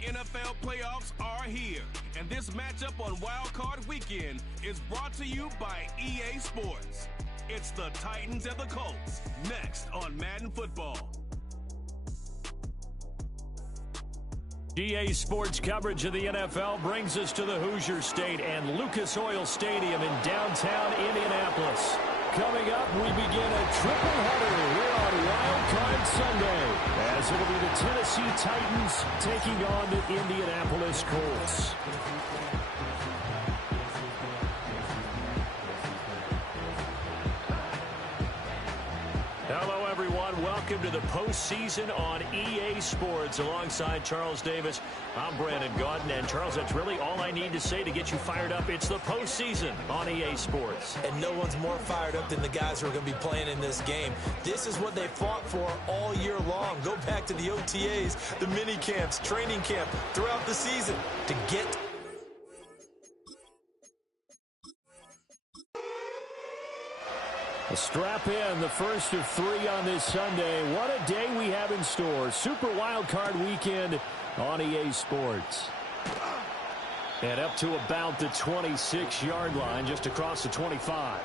NFL playoffs are here, and this matchup on Wild Card Weekend is brought to you by EA Sports. It's the Titans and the Colts, next on Madden Football. EA Sports coverage of the NFL brings us to the Hoosier State and Lucas Oil Stadium in downtown Indianapolis. Coming up, we begin a triple header here on Wild Card Sunday, as it'll be the Tennessee Titans taking on the Indianapolis Colts. Hello, everyone. Welcome to the postseason on EA Sports. Alongside Charles Davis, I'm Brandon Gaudin. And, Charles, that's really all I need to say to get you fired up. It's the postseason on EA Sports. And no one's more fired up than the guys who are going to be playing in this game. This is what they fought for all year long. Go back to the OTAs, the mini camps, training camp throughout the season to get strap in, the first of three on this Sunday. What a day we have in store. Super Wild Card Weekend on EA Sports. And up to about the 26-yard line, just across the 25.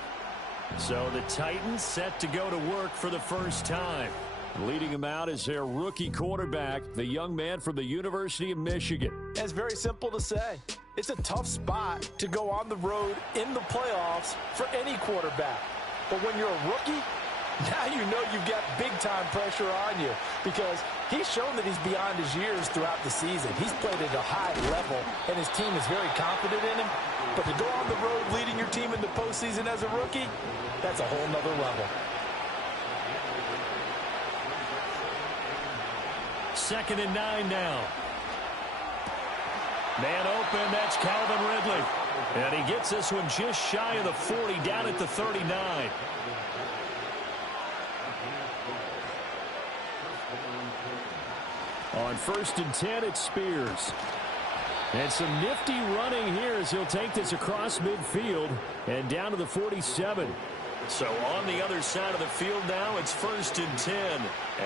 So the Titans set to go to work for the first time. Leading them out is their rookie quarterback, the young man from the University of Michigan. It's very simple to say. It's a tough spot to go on the road in the playoffs for any quarterback. But when you're a rookie, now you know you've got big-time pressure on you because he's shown that he's beyond his years throughout the season. He's played at a high level, and his team is very confident in him. But to go on the road leading your team in the postseason as a rookie, that's a whole nother level. Second and 9 now. Man open, that's Calvin Ridley. And he gets this one just shy of the 40, down at the 39. On first and 10, it's Spears. And some nifty running here as he'll take this across midfield and down to the 47. So on the other side of the field now, it's first and 10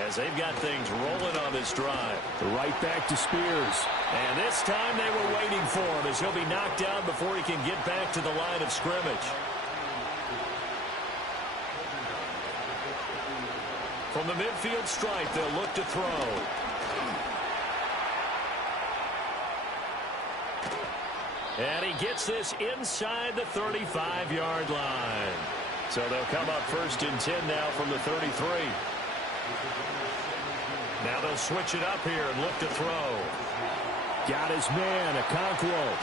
as they've got things rolling on this drive. Right back to Spears. And this time they were waiting for him as he'll be knocked down before he can get back to the line of scrimmage. From the midfield stripe, they'll look to throw. And he gets this inside the 35-yard line. So they'll come up first and 10 now from the 33. Now they'll switch it up here and look to throw. Got his man, Okonkwo.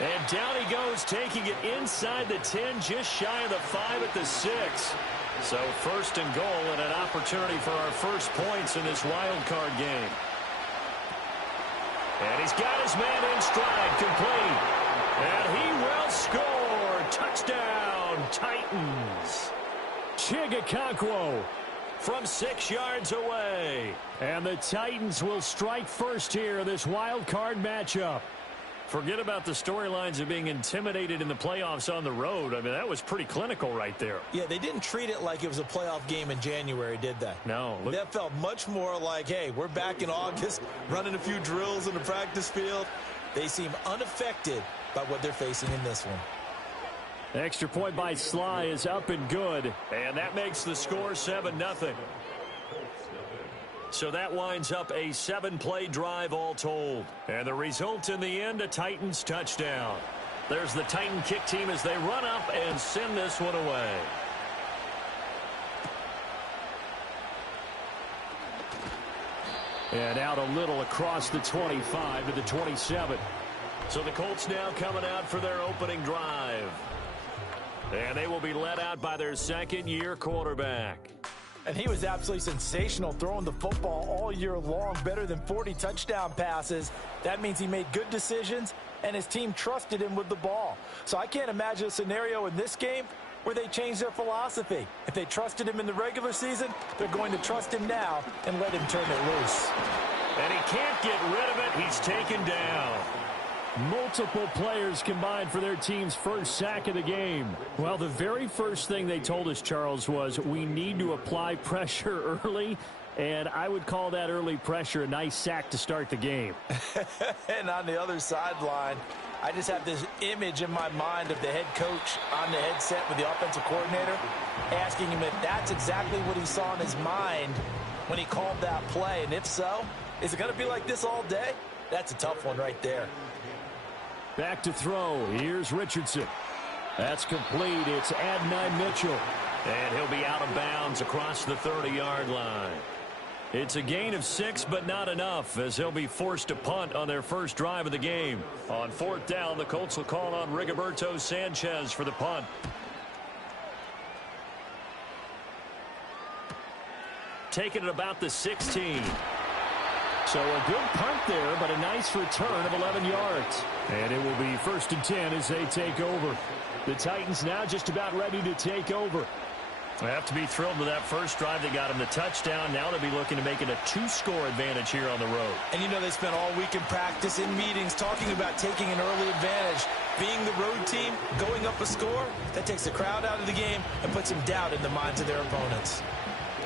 And down he goes, taking it inside the 10, just shy of the 5 at the 6. So first and goal and an opportunity for our first points in this wild card game. And he's got his man in stride, complete. And he will score. Touchdown, Titans. Chig Okonkwo from 6 yards away. And the Titans will strike first here in this wild card matchup. Forget about the storylines of being intimidated in the playoffs on the road. I mean, that was pretty clinical right there. Yeah, they didn't treat it like it was a playoff game in January, did they? No. That felt much more like, hey, we're back in August, running a few drills in the practice field. They seem unaffected by what they're facing in this one. Extra point by Sly is up and good. And that makes the score 7-0. So that winds up a 7-play drive all told. And the result in the end, a Titans touchdown. There's the Titan kick team as they run up and send this one away. And out a little across the 25 to the 27. So the Colts now coming out for their opening drive. And they will be led out by their second-year quarterback. And he was absolutely sensational throwing the football all year long, better than 40 touchdown passes. That means he made good decisions, and his team trusted him with the ball. So I can't imagine a scenario in this game where they change their philosophy. If they trusted him in the regular season, they're going to trust him now and let him turn it loose. And he can't get rid of it. He's taken down. Multiple players combined for their team's first sack of the game. Well, the very first thing they told us, Charles, was we need to apply pressure early. And I would call that early pressure a nice sack to start the game. And on the other sideline, I just have this image in my mind of the head coach on the headset with the offensive coordinator asking him if that's exactly what he saw in his mind when he called that play. And if so, is it going to be like this all day? That's a tough one right there. Back to throw. Here's Richardson. That's complete. It's Adonai Mitchell. And he'll be out of bounds across the 30-yard line. It's a gain of 6, but not enough, as they'll be forced to punt on their first drive of the game. On fourth down, the Colts will call on Rigoberto Sanchez for the punt. Taking it about the 16. So a good punt there, but a nice return of 11 yards. And it will be 1st and 10 as they take over. The Titans now just about ready to take over. They have to be thrilled with that first drive. They got him the touchdown. Now they'll be looking to make it a 2-score advantage here on the road. And you know they spent all week in practice, in meetings, talking about taking an early advantage. Being the road team, going up a score, that takes the crowd out of the game and puts some doubt in the minds of their opponents.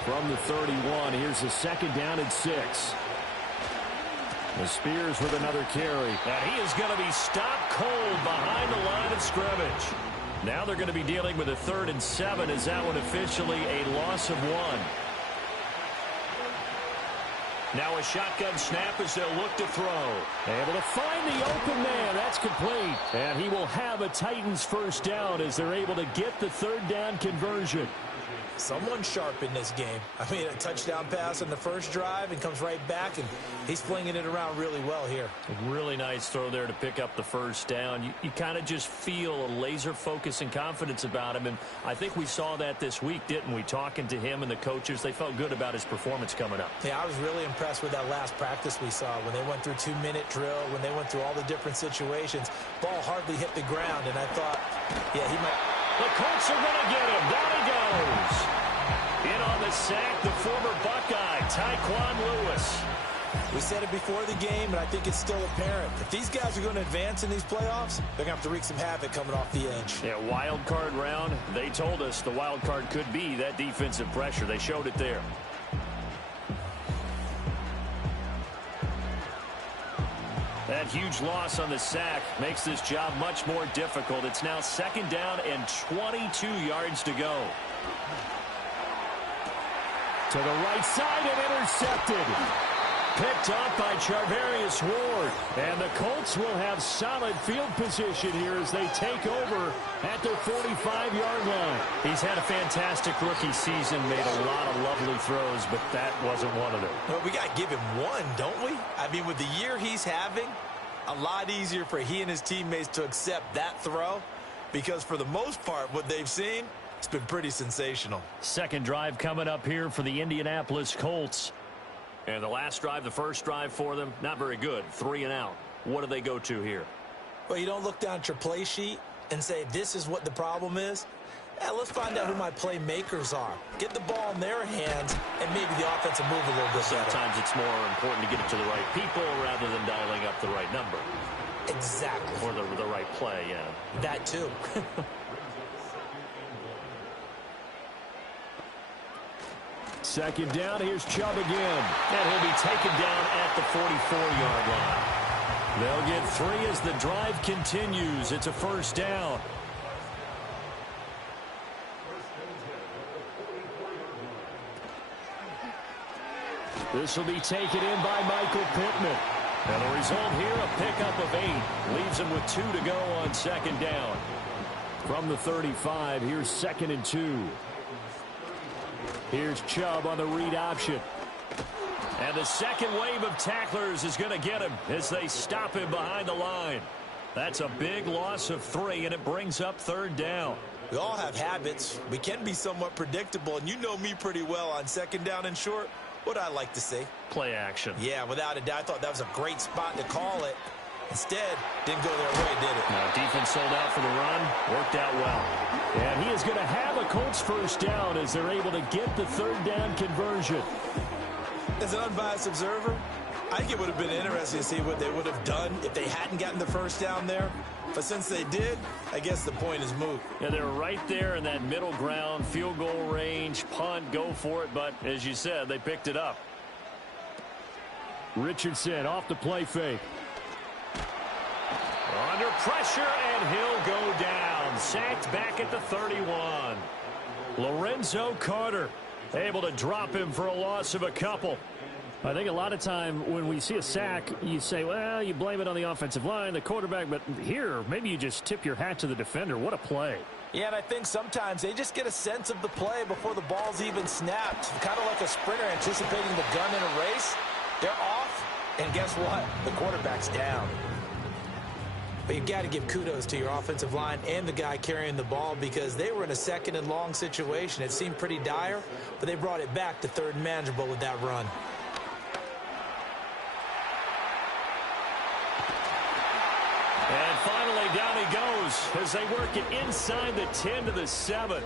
From the 31, here's the 2nd down and 6. The Spears with another carry. And he is going to be stopped cold behind the line of scrimmage. Now they're going to be dealing with a 3rd and 7 as that one officially a loss of 1. Now a shotgun snap as they'll look to throw. Able to find the open man. That's complete. And he will have a Titans first down as they're able to get the 3rd down conversion. Someone sharp in this game. I mean, a touchdown pass on the first drive and comes right back, and he's flinging it around really well here. A really nice throw there to pick up the first down. You kind of just feel a laser focus and confidence about him, and I think we saw that this week, didn't we? Talking to him and the coaches, they felt good about his performance coming up. Yeah, I was really impressed with that last practice we saw when they went through 2-minute drill, when they went through all the different situations. Ball hardly hit the ground, and I thought, yeah, he might... The Colts are going to get him. Down he goes. In on the sack, the former Buckeye, Tyquan Lewis. We said it before the game, and I think it's still apparent. If these guys are going to advance in these playoffs, they're going to have to wreak some havoc coming off the edge. Yeah, wild card round. They told us the wild card could be that defensive pressure. They showed it there. That huge loss on the sack makes this job much more difficult. It's now 2nd down and 22 yards to go. To the right side and intercepted. Picked off by Charvarius Ward. And the Colts will have solid field position here as they take over at their 45-yard line. He's had a fantastic rookie season, made a lot of lovely throws, but that wasn't one of them. Well, we got to give him one, don't we? I mean, with the year he's having, a lot easier for he and his teammates to accept that throw because for the most part, what they've seen, it's been pretty sensational. Second drive coming up here for the Indianapolis Colts. And the last drive, the first drive for them, not very good. 3 and out. What do they go to here? Well, you don't look down at your play sheet and say, this is what the problem is. Yeah, let's find out who my playmakers are. Get the ball in their hands, and maybe the offense will move a little bit better. Sometimes it's more important to get it to the right people rather than dialing up the right number. Exactly. Or the right play, yeah. That too. Second down, here's Chubb again. And he'll be taken down at the 44-yard line. They'll get 3 as the drive continues. It's a first down. This will be taken in by Michael Pittman. And the result here, a pickup of 8. Leaves him with 2 to go on 2nd down. From the 35, here's 2nd and 2. Here's Chubb on the read option. And the second wave of tacklers is going to get him as they stop him behind the line. That's a big loss of 3, and it brings up 3rd down. We all have habits. We can be somewhat predictable, and you know me pretty well on 2nd down and short. What I like to see? Play action. Yeah, without a doubt. I thought that was a great spot to call it. Instead, didn't go their way, did it? No, defense sold out for the run. Worked out well. And he is going to have a Colts first down as they're able to get the 3rd down conversion. As an unbiased observer, I think it would have been interesting to see what they would have done if they hadn't gotten the first down there. But since they did, I guess the point is moot. Yeah, they're right there in that middle ground, field goal range, punt, go for it. But as you said, they picked it up. Richardson off the play fake. Under pressure, and he'll go down. Sacked back at the 31. Lorenzo Carter able to drop him for a loss of a couple. I think a lot of time when we see a sack, you say, well, you blame it on the offensive line, the quarterback, but here, maybe you just tip your hat to the defender. What a play. Yeah, and I think sometimes they just get a sense of the play before the ball's even snapped. Kind of like a sprinter anticipating the gun in a race. They're off, and guess what? The quarterback's down. But you've got to give kudos to your offensive line and the guy carrying the ball because they were in a second and long situation. It seemed pretty dire, but they brought it back to third and manageable with that run. And finally, down he goes as they work it inside the 10 to the 7.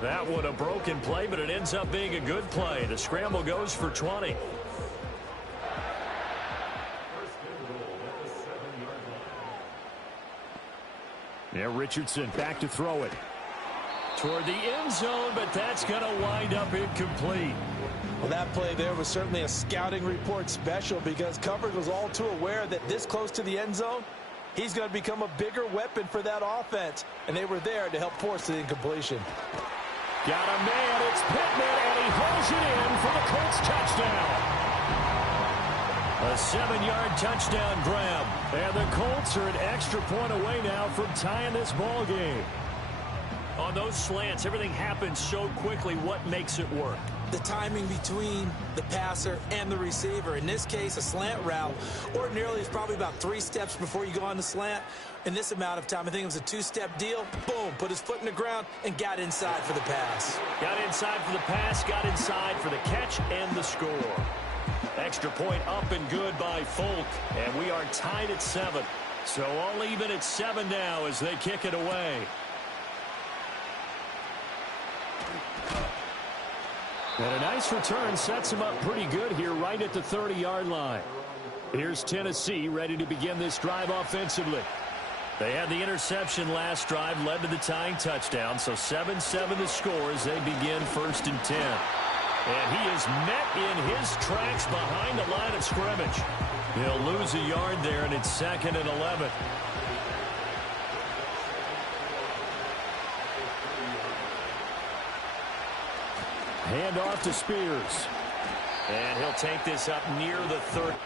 That one a broken play, but it ends up being a good play. The scramble goes for 20. Now Richardson back to throw it. Toward the end zone, but that's going to wind up incomplete. Well, that play there was certainly a scouting report special because coverage was all too aware that this close to the end zone, he's going to become a bigger weapon for that offense. And they were there to help force the incompletion. Got a man, it's Pittman, and he holds it in for the Colts touchdown. A 7-yard touchdown grab. And the Colts are an extra point away now from tying this ball game. On those slants, everything happens so quickly. What makes it work? The timing between the passer and the receiver. In this case, a slant route ordinarily is probably about 3 steps before you go on the slant. In this amount of time, I think it was a 2-step deal. Boom, put his foot in the ground and got inside for the pass. Got inside for the pass, got inside for the catch and the score. Extra point up and good by Folk. And we are tied at 7. So all even at 7 now as they kick it away. And a nice return sets them up pretty good here right at the 30-yard line. Here's Tennessee ready to begin this drive offensively. They had the interception last drive, led to the tying touchdown. So 7-7 the score as they begin 1st and 10. And he is met in his tracks behind the line of scrimmage. He'll lose a yard there, and it's 2nd and 11. Hand off to Spears. And he'll take this up near the 30.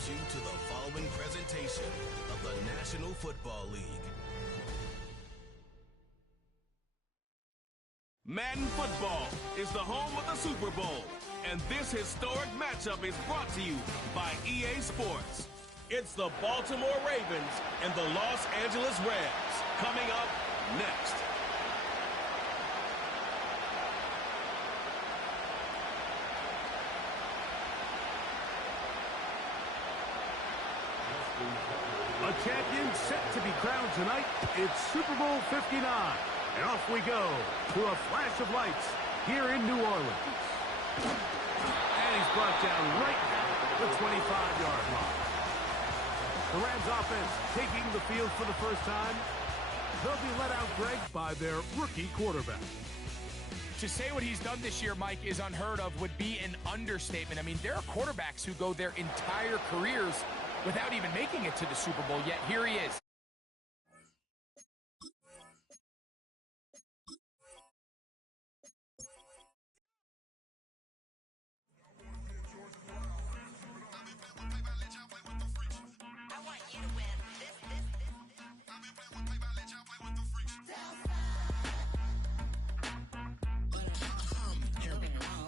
welcomes you to the following presentation of the National Football League. Madden Football is the home of the Super Bowl, and this historic matchup is brought to you by EA Sports. It's the Baltimore Ravens and the Los Angeles Rams coming up next. A champion set to be crowned tonight. It's Super Bowl 59. And off we go to a flash of lights here in New Orleans. And he's brought down right at the 25-yard line. The Rams offense taking the field for the first time. They'll be let out, Greg, by their rookie quarterback. To say what he's done this year, Mike, is unheard of would be an understatement. I mean, there are quarterbacks who go their entire careers without even making it to the Super Bowl, yet here he is.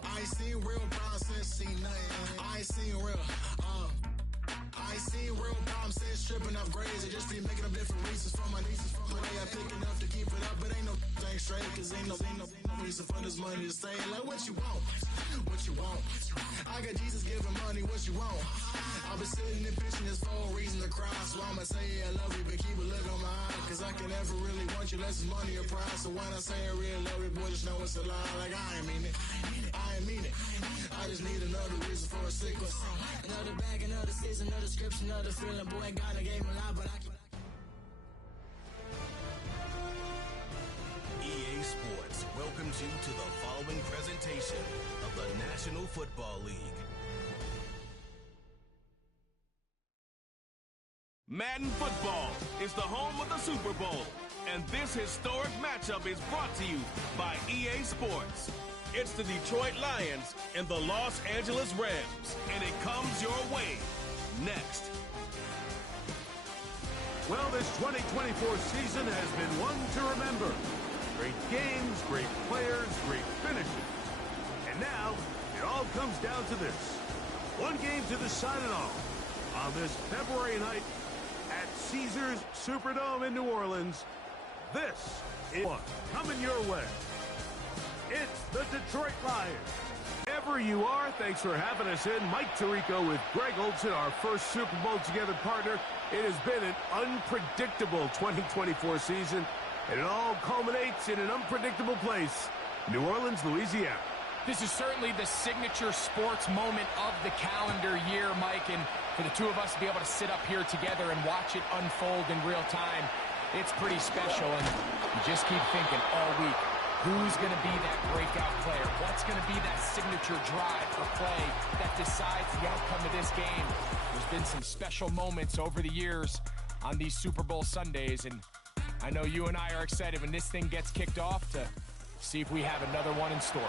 I ain't seen real problems since seen nothing. I ain't seen real problems since tripping off grades. I just be making up different reasons for my nieces. From my way I pick enough to keep it up, but ain't no thing straight. Cause ain't no reason for this money to stay. Like what you want, what you want. I got Jesus giving money, what you want. I've been sitting and pitching this for a reason to cry. So I'ma say I love you, but keep a look on my eye. Cause I can never really want you unless it's money or pride. So when I say I really love you, boy, just know it's a lie. Like I ain't mean it, I ain't mean it. I just need another reason for a sequence. Another bag, another season, another description, another feeling. Boy, God, I gave him a lot, but I can... EA Sports welcomes you to the following presentation of the National Football League. Madden Football is the home of the Super Bowl, and this historic matchup is brought to you by EA Sports. It's the Detroit Lions and the Los Angeles Rams, and it comes your way next. Well, this 2024 season has been one to remember. Great games, great players, great finishes. And now, it all comes down to this. One game to decide it all. On this February night at Caesars Superdome in New Orleans, this is one coming your way. It's the Detroit Lions. Wherever you are, thanks for having us in. Mike Tirico with Greg Olson, our first Super Bowl together partner. It has been an unpredictable 2024 season, and it all culminates in an unpredictable place, New Orleans, Louisiana. This is certainly the signature sports moment of the calendar year, Mike, and for the two of us to be able to sit up here together and watch it unfold in real time, it's pretty special, and you just keep thinking all week, who's going to be that breakout player? What's going to be that signature drive or play that decides the outcome of this game? There's been some special moments over the years on these Super Bowl Sundays, and I know you and I are excited when this thing gets kicked off to see if we have another one in store.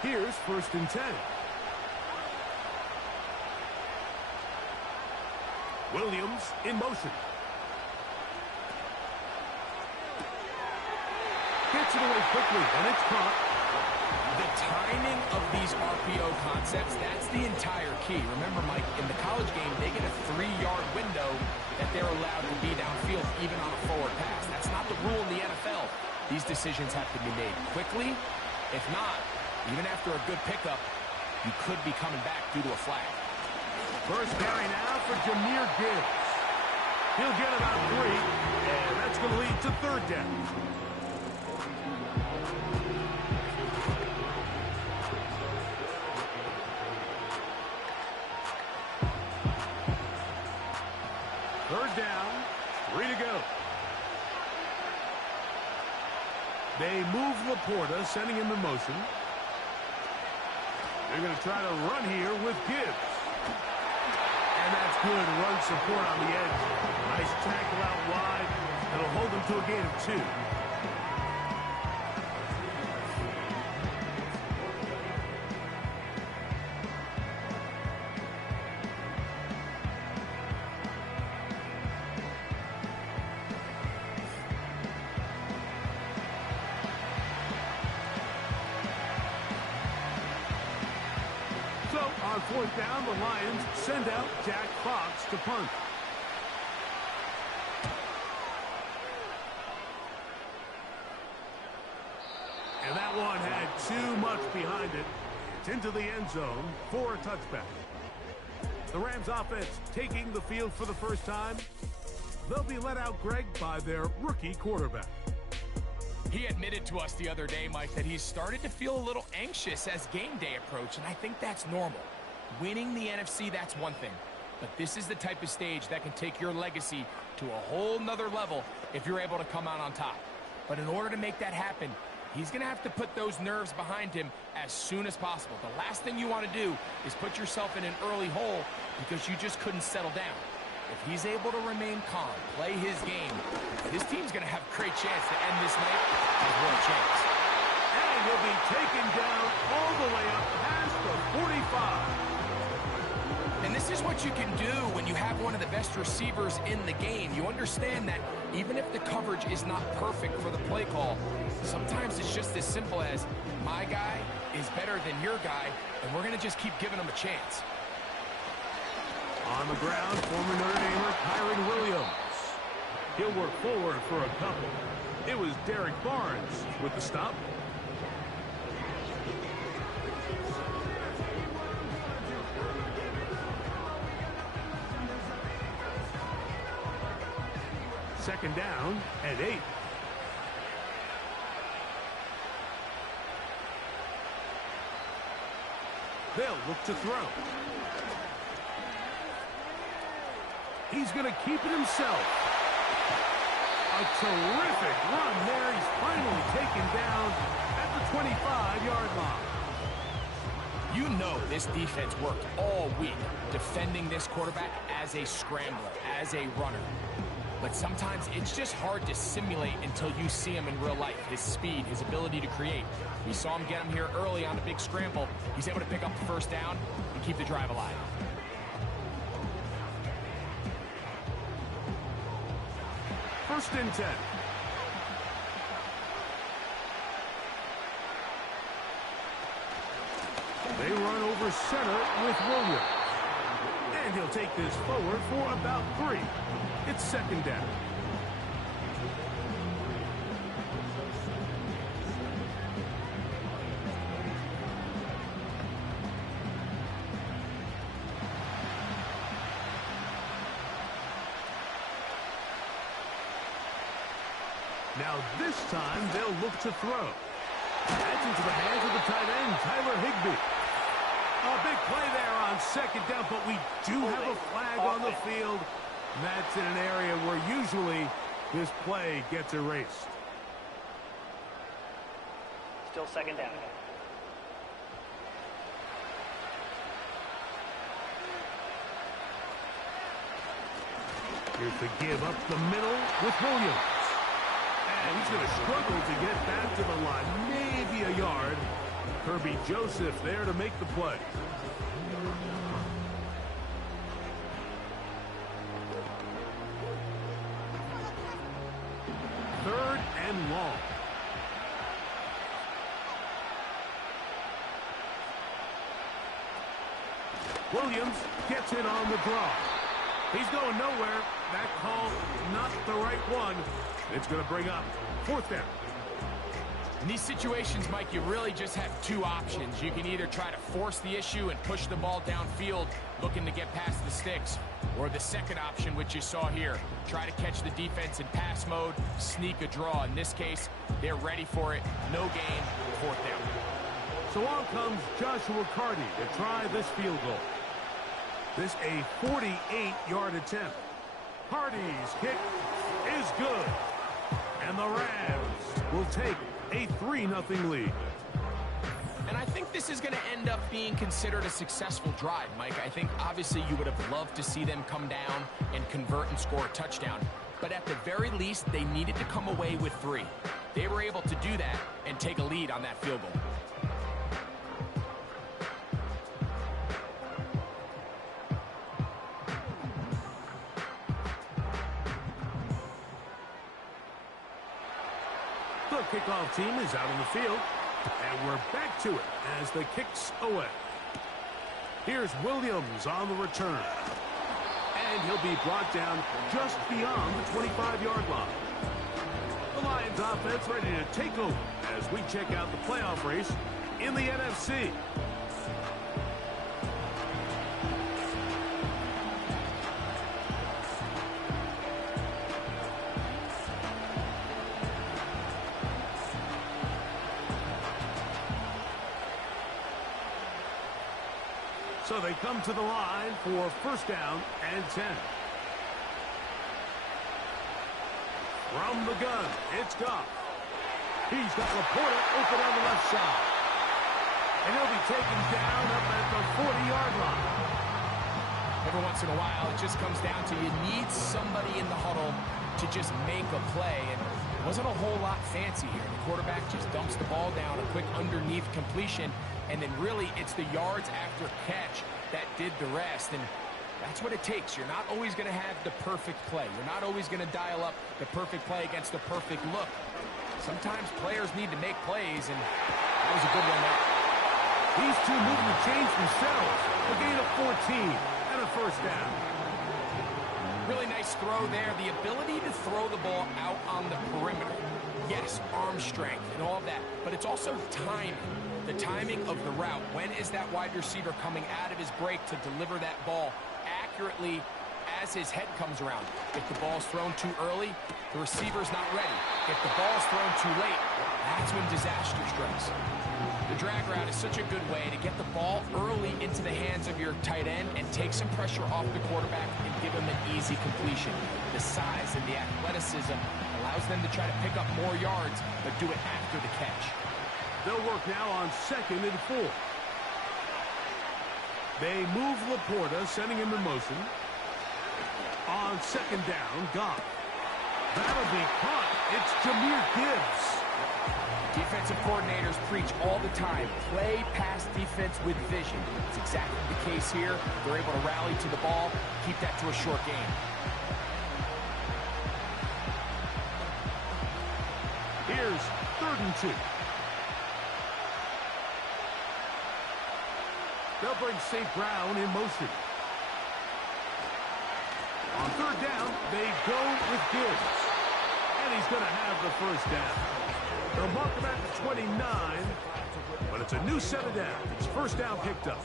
Here's 1st and 10. Williams in motion. Gets it away quickly, and it's caught. The timing of these RPO concepts, that's the entire key. Remember, Mike, in the college game, they get a 3-yard window that they're allowed to be downfield, even on a forward pass. That's not the rule in the NFL. These decisions have to be made quickly. If not, even after a good pickup, you could be coming back due to a flag. First carry now for Jahmyr Gibbs. He'll get about 3, and that's going to lead to 3rd down. Third down, 3 to go. They move Laporta, sending him in motion. They're going to try to run here with Gibbs. And And that's good run support on the edge. Nice tackle out wide. It'll hold them to a gain of 2. So, on 4th down, the Lions send out Jack Fox to punt. And that one had too much behind it. It's into the end zone for a touchback. The Rams offense taking the field for the first time. They'll be let out, Greg, by their rookie quarterback. He admitted to us the other day, Mike, that he's started to feel a little anxious as game day approached, and I think that's normal. Winning the NFC, that's one thing. But this is the type of stage that can take your legacy to a whole nother level if you're able to come out on top. But in order to make that happen, he's going to have to put those nerves behind him as soon as possible. The last thing you want to do is put yourself in an early hole because you just couldn't settle down. If he's able to remain calm, play his game, his team's going to have a great chance to end this night as world champs. And he'll be taken down all the way up past the 45. And this is what you can do when you have one of the best receivers in the game. You understand that even if the coverage is not perfect for the play call, sometimes it's just as simple as my guy is better than your guy, and we're going to just keep giving him a chance. On the ground, former Notre Damer Kyren Williams. He'll work forward for a couple. It was Derek Barnes with the stop. Second down at 8. They'll look to throw. He's going to keep it himself. A terrific run there. He's finally taken down at the 25-yard line. You know this defense worked all week defending this quarterback as a scrambler, as a runner. But sometimes it's just hard to simulate until you see him in real life. His speed, his ability to create. We saw him get him here early on a big scramble. He's able to pick up the first down and keep the drive alive. First and 10. They run over center with Williams. And he'll take this forward for about 3. It's second down. Now this time they'll look to throw. That's into the hands of the tight end, Tyler Higbee. A big play there on second down, but we do have a flag on the field. And that's in an area where usually this play gets erased. Still second down. Here's the give up the middle with Williams. And he's going to struggle to get back to the line. Maybe a yard. Kirby Joseph there to make the play. Third and long. Williams gets it on the draw. He's going nowhere. That call, not the right one. It's going to bring up fourth down. In these situations, Mike, you really just have two options. You can either try to force the issue and push the ball downfield, looking to get past the sticks, or the second option, which you saw here, try to catch the defense in pass mode, sneak a draw. In this case, they're ready for it. No gain, fourth down. So on comes Joshua Carty to try this field goal. This a 48-yard attempt. Carty's kick is good. And the Rams will take a 3-0 lead. And I think this is going to end up being considered a successful drive, Mike. I think obviously you would have loved to see them come down and convert and score a touchdown. But at the very least, they needed to come away with 3. They were able to do that and take a lead on that field goal. The kickoff team is out on the field, and we're back to it as the kick's away. Here's Williams on the return, and he'll be brought down just beyond the 25-yard line. The Lions offense ready to take over as we check out the playoff race in the NFC. So they come to the line for first down and 10. From the gun, it's Goff. He's got Laporta open on the left side. And he'll be taken down up at the 40-yard line. Every once in a while, it just comes down to you need somebody in the huddle to just make a play. And it wasn't a whole lot fancy here. The quarterback just dumps the ball down, a quick underneath completion. And then really, it's the yards after catch that did the rest. And that's what it takes. You're not always going to have the perfect play. You're not always going to dial up the perfect play against the perfect look. Sometimes players need to make plays, and that was a good one there. These two moving to change themselves. A gain of 14 and a first down. Really nice throw there. The ability to throw the ball out on the perimeter. Yes, arm strength and all of that, but it's also timing. The timing of the route. When is that wide receiver coming out of his break to deliver that ball accurately as his head comes around? If the ball's thrown too early, the receiver's not ready. If the ball's thrown too late, that's when disaster strikes. The drag route is such a good way to get the ball early into the hands of your tight end and take some pressure off the quarterback and give him an easy completion. The size and the athleticism allows them to try to pick up more yards, but do it after the catch. They'll work now on 2nd and 4. They move Laporta, sending him in motion. On 2nd down, Goff. That'll be caught. It's Jahmyr Gibbs. Defensive coordinators preach all the time, play pass defense with vision. It's exactly the case here. They're able to rally to the ball, keep that to a short game. Here's 3rd and 2. They'll bring St. Brown in motion. On 3rd down, they go with Gibbs. And he's going to have the first down. They'll mark him at the 29, but it's a new set of downs. First down picked up.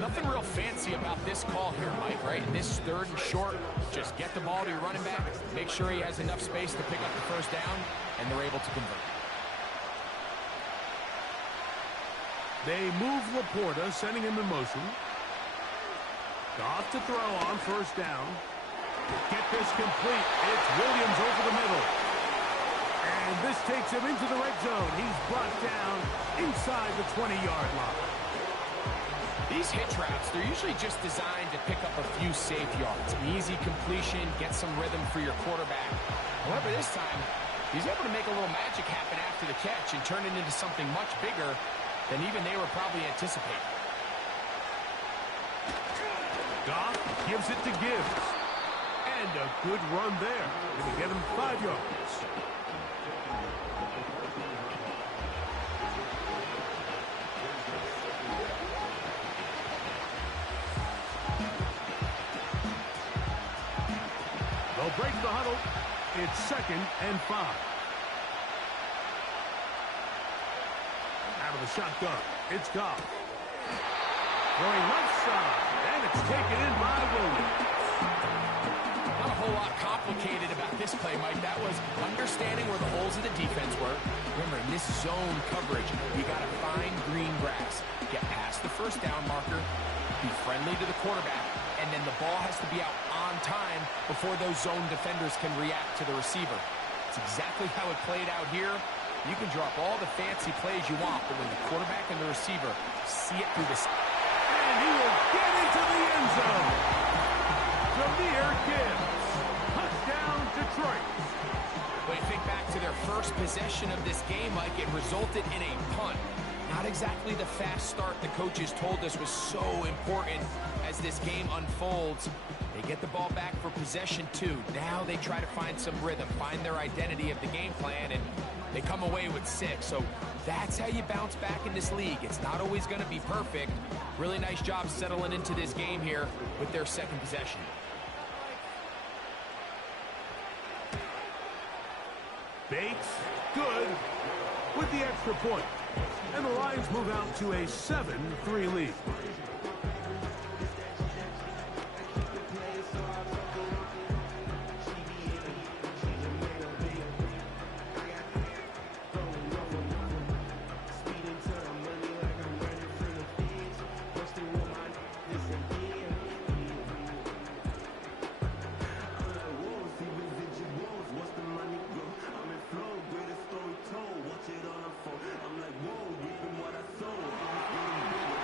Nothing real fancy about this call here, Mike, right? In this 3rd and short, just get the ball to your running back, make sure he has enough space to pick up the first down, and they're able to convert. They move Laporta, sending him in motion. Goff to throw on 1st down. Get this complete. It's Williams over the middle. And this takes him into the red zone. He's brought down inside the 20-yard line. These hitch routes, they're usually just designed to pick up a few safe yards. An easy completion, get some rhythm for your quarterback. However, this time, he's able to make a little magic happen after the catch and turn it into something much bigger than even they were probably anticipating. Goff gives it to Gibbs. And a good run there. Going to get him 5 yards. They'll break the huddle. It's 2nd and 5. Out of the shotgun, it's Goff. Going left side, and it's taken in by Williams. Not a whole lot complicated about this play, Mike. That was understanding where the holes of the defense were. Remember, in this zone coverage, you got to find green grass. Get past the first down marker, be friendly to the quarterback, and then the ball has to be out on time before those zone defenders can react to the receiver. It's exactly how it played out here. You can drop all the fancy plays you want, but when the quarterback and the receiver see it through the... And he will get into the end zone. Jahmyr Gibbs. Touchdown, Detroit. When you think back to their first possession of this game, Mike, it resulted in a punt. Not exactly the fast start the coaches told us was so important as this game unfolds. They get the ball back for possession 2. Now they try to find some rhythm, find their identity of the game plan, and they come away with 6. So that's how you bounce back in this league. It's not always going to be perfect. Really nice job settling into this game here with their second possession. Bates, good, with the extra point. And the Lions move out to a 7-3 lead.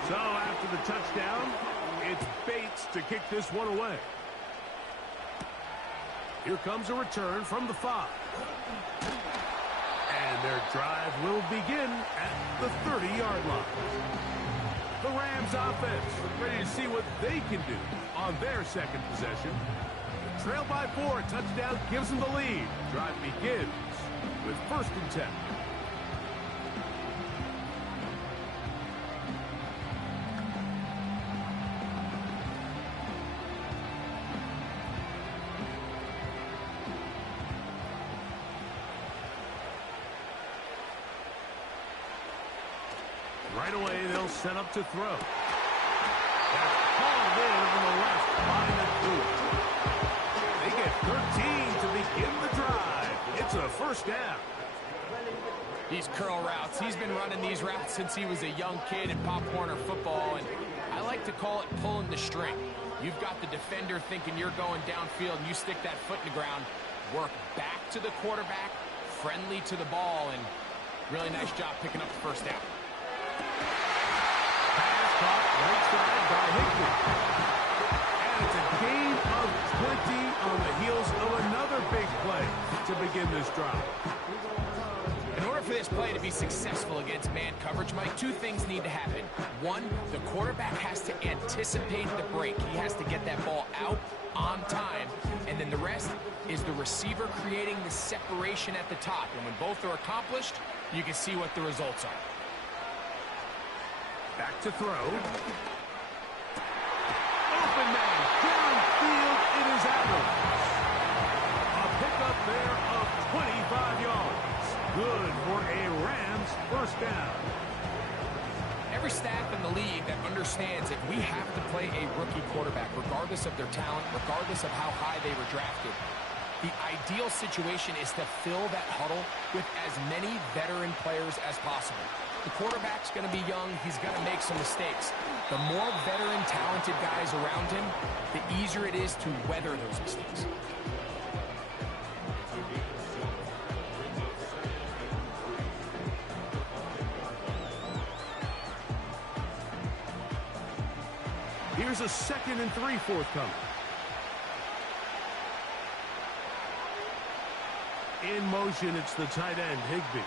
So after the touchdown, it's Bates to kick this one away. Here comes a return from the 5. And their drive will begin at the 30-yard line. The Rams offense ready to see what they can do on their second possession. Trail by 4, touchdown gives them the lead. Drive begins with 1st and 10. Right away, they'll set up to throw. That's called in on the left by the They get 13 to begin the drive. It's a 1st down. These curl routes, he's been running these routes since he was a young kid in Pop Warner football, and I like to call it pulling the string. You've got the defender thinking you're going downfield, and you stick that foot in the ground, work back to the quarterback, friendly to the ball, and really nice job picking up the 1st down. Pass caught right side by Higbee. And it's a gain of 20 on the heels of another big play to begin this drive. In order for this play to be successful against man coverage, Mike, 2 things need to happen. 1, the quarterback has to anticipate the break. He has to get that ball out on time. And then the rest is the receiver creating the separation at the top. And when both are accomplished, you can see what the results are. Back to throw. Open man. Downfield. It is Adams. A pickup there of 25 yards. Good for a Rams 1st down. Every staff in the league that understands that we have to play a rookie quarterback, regardless of their talent, regardless of how high they were drafted. The ideal situation is to fill that huddle with as many veteran players as possible. The quarterback's going to be young. He's going to make some mistakes. The more veteran, talented guys around him, the easier it is to weather those mistakes. Here's a 2nd and 3 forthcoming. In motion, it's the tight end, Higbee.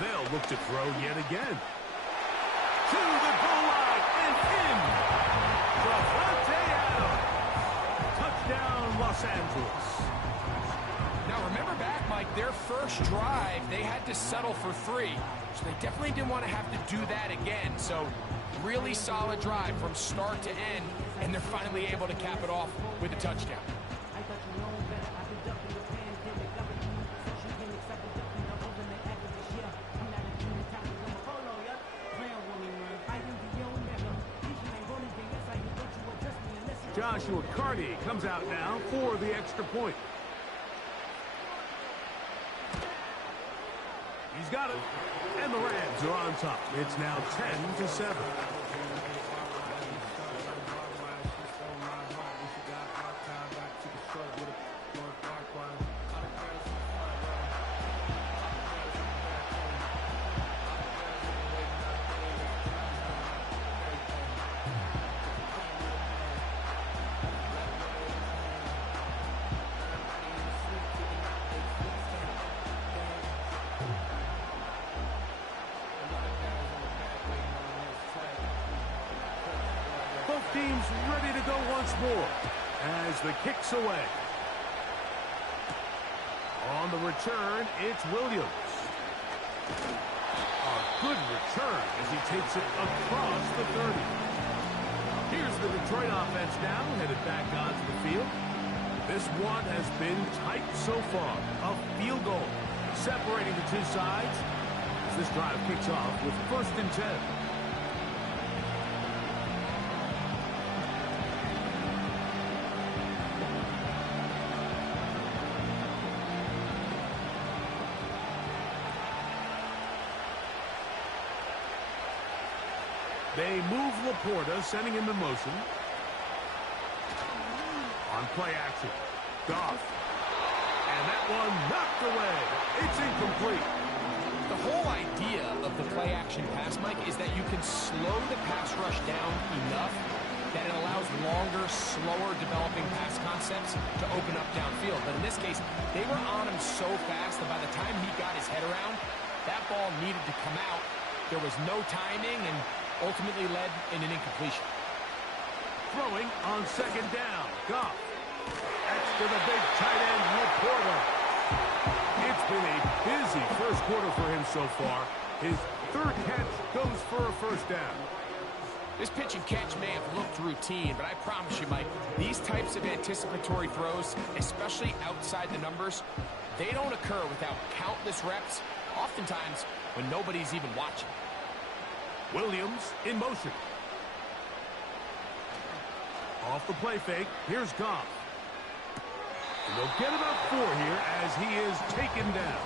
They'll look to throw yet again. To the goal line and in. Davante Adams. Touchdown, Los Angeles. Now remember back, Mike, their first drive, they had to settle for 3. So they definitely didn't want to have to do that again. So really solid drive from start to end, and they're finally able to cap it off with a touchdown. Joshua Carty comes out now for the extra point. He's got it. And the Rams are on top. It's now 10-7. team's ready to go once more as the kick's away. On the return, it's Williams. A good return as he takes it across the 30. Here's the Detroit offense now, headed back onto the field. This one has been tight so far. A field goal separating the two sides as this drive kicks off with 1st and 10. They move Laporta, sending him in motion. On play action, Goff. And that one knocked away. It's incomplete. The whole idea of the play action pass, Mike, is that you can slow the pass rush down enough that it allows longer, slower developing pass concepts to open up downfield. But in this case, they were on him so fast that by the time he got his head around, that ball needed to come out. There was no timing and ultimately led in an incompletion. Throwing on 2nd down, Goff. That's to the big tight end, Laporta. It's been a busy first quarter for him so far. His 3rd catch goes for a 1st down. This pitch and catch may have looked routine, but I promise you, Mike, these types of anticipatory throws, especially outside the numbers, they don't occur without countless reps, oftentimes when nobody's even watching. Williams in motion. Off the play fake, here's Goff. And they'll get about 4 here as he is taken down.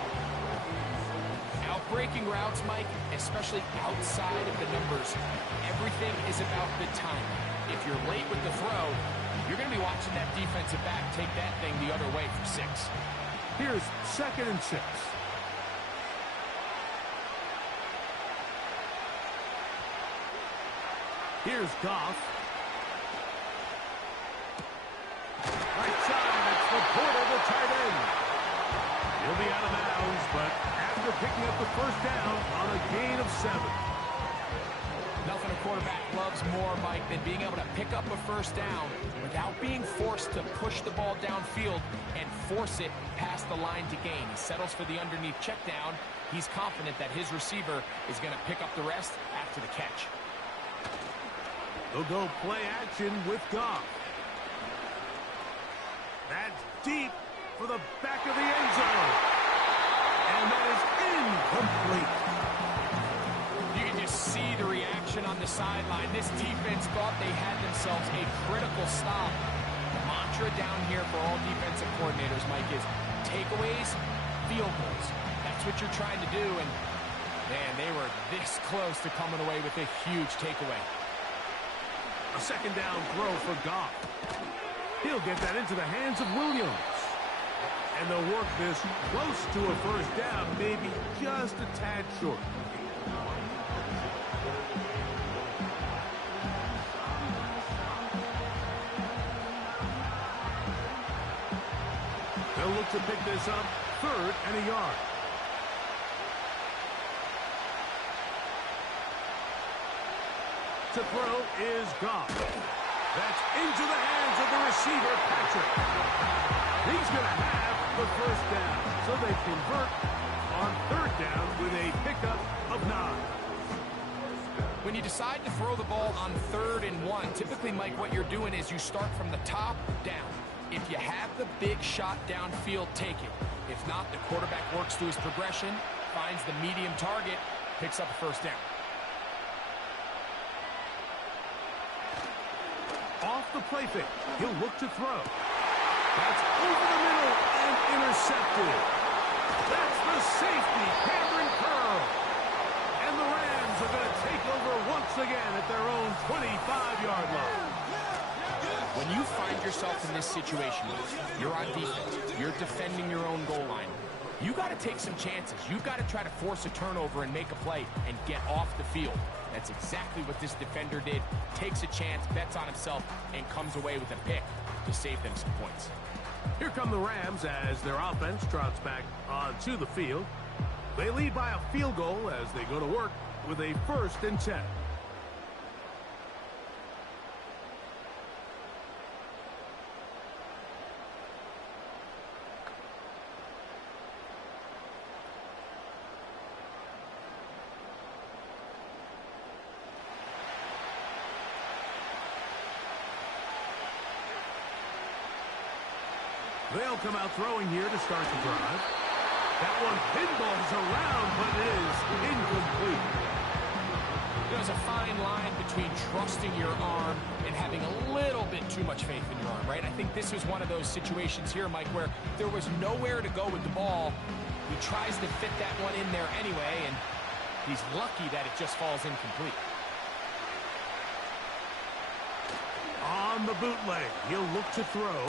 Outbreaking routes, Mike, especially outside of the numbers, everything is about the time. If you're late with the throw, you're going to be watching that defensive back take that thing the other way for 6. Here's 2nd and 6. Here's Goff. Right side, it's Laporta, the tight end. He'll be out of bounds, but after picking up the 1st down on a gain of 7. Nothing a quarterback loves more, Mike, than being able to pick up a 1st down without being forced to push the ball downfield and force it past the line to gain. He settles for the underneath check down. He's confident that his receiver is going to pick up the rest after the catch. They'll go play action with Goff. That's deep for the back of the end zone. And that is incomplete. You can just see the reaction on the sideline. This defense thought they had themselves a critical stop. The mantra down here for all defensive coordinators, Mike, is takeaways, field goals. That's what you're trying to do. And, man, they were this close to coming away with a huge takeaway. A 2nd down throw for Goff. He'll get that into the hands of Williams. And they'll work this close to a 1st down, maybe just a tad short. They'll look to pick this up, 3rd and a yard. To throw is Goff. That's into the hands of the receiver, Patrick. He's going to have the 1st down. So they convert on 3rd down with a pickup of 9. When you decide to throw the ball on 3rd and 1, typically, Mike, what you're doing is you start from the top down. If you have the big shot downfield, take it. If not, the quarterback works through his progression, finds the medium target, picks up a 1st down. Off the play fake, he'll look to throw. That's over the middle and intercepted. That's the safety, Cameron Curl. And the Rams are going to take over once again at their own 25-yard line. When you find yourself in this situation, you're on defense, you're defending your own goal line, you got to take some chances. You've got to try to force a turnover and make a play and get off the field. That's exactly what this defender did. Takes a chance, bets on himself, and comes away with a pick to save them some points. Here come the Rams as their offense trots back onto the field. They lead by a field goal as they go to work with a 1st and 10. They'll come out throwing here to start the drive. That one pinballs around, but it is incomplete. There's a fine line between trusting your arm and having a little bit too much faith in your arm, right? I think this was one of those situations here, Mike, where there was nowhere to go with the ball. He tries to fit that one in there anyway, and he's lucky that it just falls incomplete. On the bootleg, he'll look to throw.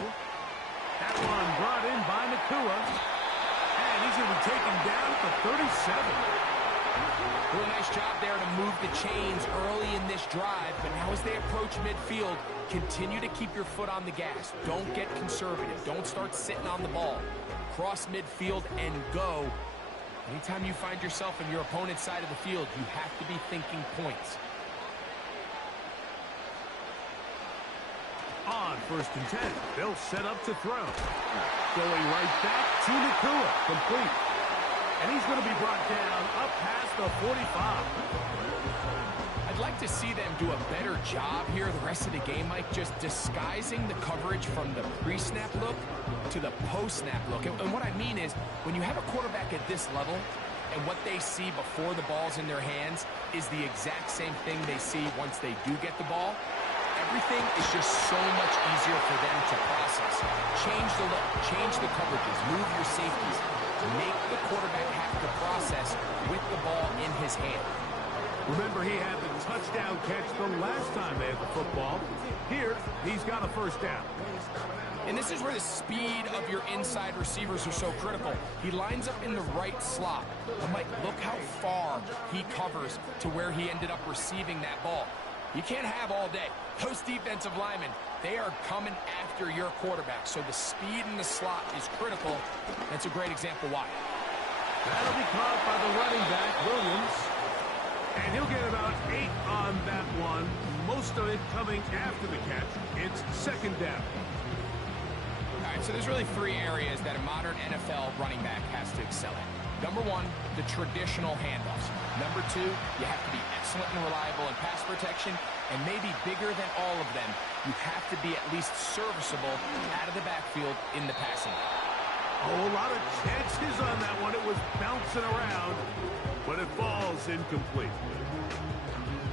That one brought in by Nacua. And he's going to be taken down at the 37. Really nice job there to move the chains early in this drive, but now as they approach midfield, continue to keep your foot on the gas. Don't get conservative. Don't start sitting on the ball. Cross midfield and go. Anytime you find yourself in your opponent's side of the field, you have to be thinking points. On 1st and 10, they'll set up to throw. Going right back to Nacua, complete. And he's going to be brought down up past the 45. I'd like to see them do a better job here the rest of the game, Mike, just disguising the coverage from the pre-snap look to the post-snap look. And what I mean is, when you have a quarterback at this level, and what they see before the ball's in their hands is the exact same thing they see once they do get the ball, everything is just so much easier for them to process. Change the look, change the coverages, move your safeties. Make the quarterback have to process with the ball in his hand. Remember, he had the touchdown catch the last time they had the football. Here, he's got a 1st down. And this is where the speed of your inside receivers are so critical. He lines up in the right slot. But Mike, look how far he covers to where he ended up receiving that ball. You can't have all day. Those defensive linemen, they are coming after your quarterback. So the speed in the slot is critical. That's a great example why. That'll be caught by the running back, Williams. And he'll get about 8 on that one. Most of it coming after the catch. It's 2nd down. All right, so there's really 3 areas that a modern NFL running back has to excel at. Number 1, the traditional handoffs. Number 2, you have to be excellent and reliable in pass protection. And maybe bigger than all of them, you have to be at least serviceable out of the backfield in the passing. Oh, a lot of chances on that one. It was bouncing around, but it falls incomplete.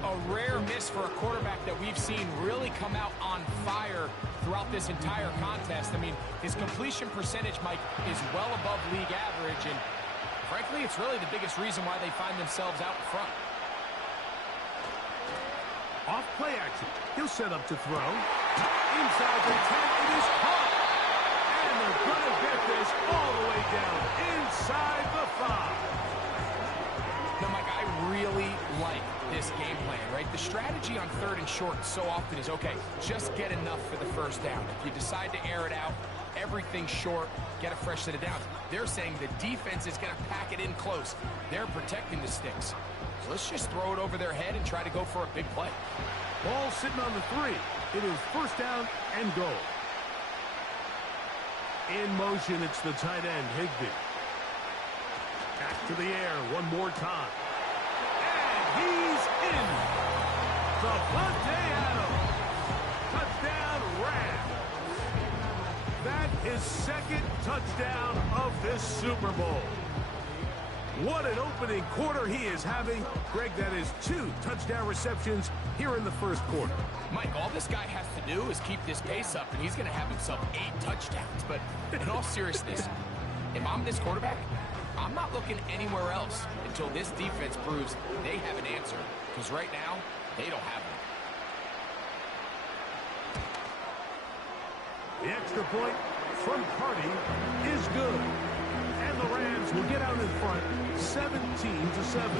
A rare miss for a quarterback that we've seen really come out on fire throughout this entire contest. I mean, his completion percentage, Mike, is well above league average, and frankly, it's really the biggest reason why they find themselves out in front. Off play action. He'll set up to throw. Inside the 10, it is caught. And they're going to get this all the way down inside the 5. Now, Mike, I really like this game plan, right? The strategy on 3rd and short so often is, okay, just get enough for the 1st down. If you decide to air it out, everything short, get a fresh set of downs. They're saying the defense is going to pack it in close. They're protecting the sticks. So let's just throw it over their head and try to go for a big play. Ball sitting on the 3. It is 1st down and goal. In motion, it's the tight end, Higbee. Back to the air one more time. And he's in. Davante Adams. Touchdown, Rams. That is 2nd touchdown of this Super Bowl. What an opening quarter he is having. Greg, that is 2 touchdown receptions here in the 1st quarter. Mike, all this guy has to do is keep this pace up, and he's going to have himself 8 touchdowns. But in all seriousness, if I'm this quarterback, I'm not looking anywhere else until this defense proves they have an answer. Because right now, they don't have one. The extra point from Carty is good. And the Rams will get out in front 17-7.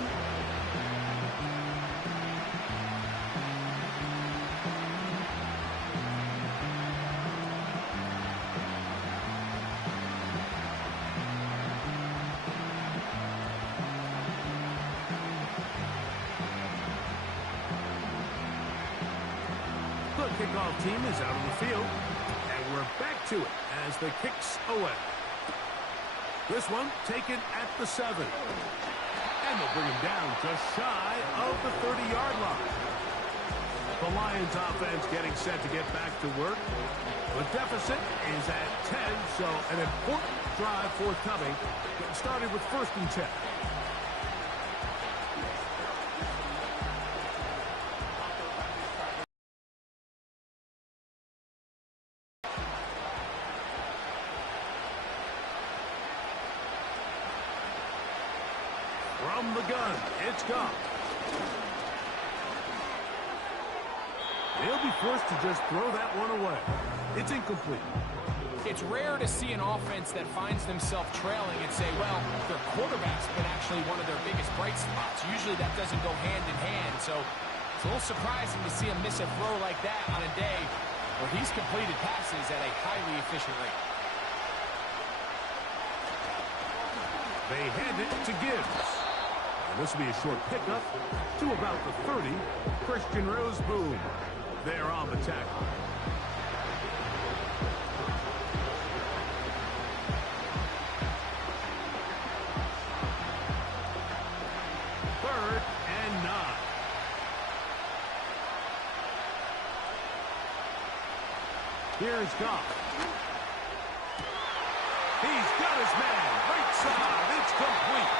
The kickoff team is out on the field. And we're back to it as the kicks away. This one taken at the 7. And they'll bring him down just shy of the 30-yard line. The Lions offense getting set to get back to work. The deficit is at 10, so an important drive forthcoming. Getting started with 1st and 10. From the gun, it's Goff. They'll be forced to just throw that one away. It's incomplete. It's rare to see an offense that finds themselves trailing and say, well, their quarterback's been actually one of their biggest bright spots. Usually that doesn't go hand in hand, so it's a little surprising to see him miss a throw like that on a day where he's completed passes at a highly efficient rate. They hand it to Gibbs. And this will be a short pickup to about the 30. Christian Roseboom there on the tackle. Third and 9. Here's Goff. He's got his man. Right side. It's complete.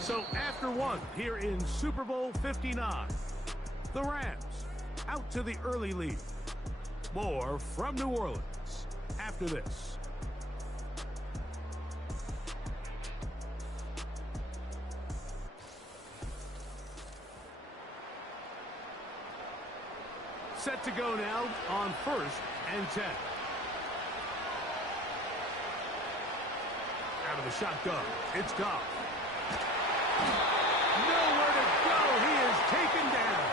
So after one here in Super Bowl 59, the Rams out to the early lead. More from New Orleans after this. Set to go now on 1st and 10. Out of the shotgun, it's Goff. Nowhere to go. He is taken down.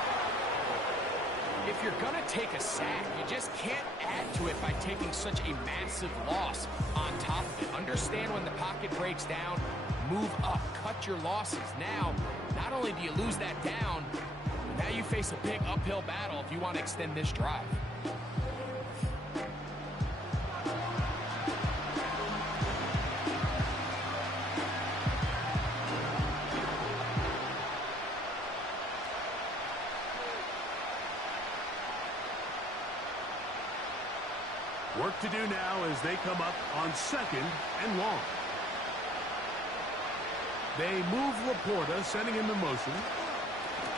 If you're going to take a sack, you just can't add to it by taking such a massive loss on top of it. Understand when the pocket breaks down, move up, cut your losses. Now, not only do you lose that down, now you face a big uphill battle if you want to extend this drive. Work to do now as they come up on 2nd and long. They move Laporta, sending him in motion.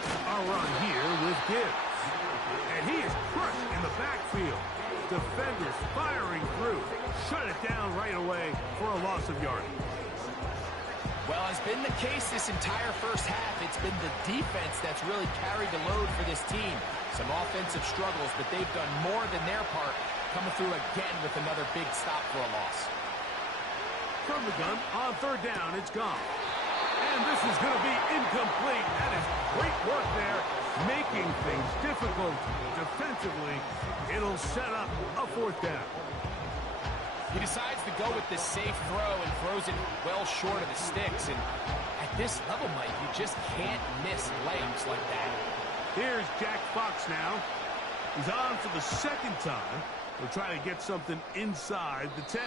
A run here with Gibbs. And he is crushed in the backfield. Defenders firing through. Shut it down right away for a loss of yardage. Well, as been the case this entire first half, it's been the defense that's really carried the load for this team. Some offensive struggles, but they've done more than their part, coming through again with another big stop for a loss. From the gun, on 3rd down, it's gone. And this is going to be incomplete. That is great work there, making things difficult defensively. It'll set up a 4th down. He decides to go with this safe throw and throws it well short of the sticks. And at this level, Mike, you just can't miss layups like that. Here's Jack Fox now. He's on for the 2nd time. He'll try to get something inside the 10.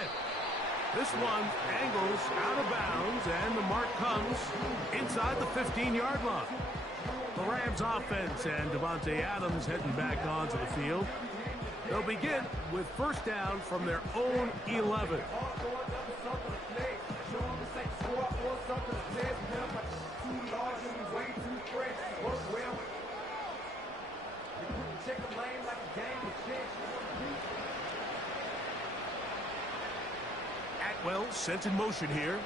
This one angles out of bounds, and the mark comes inside the 15-yard line. The Rams offense and Davante Adams heading back onto the field. They'll begin with 1st down from their own 11. Atwell sent in motion here.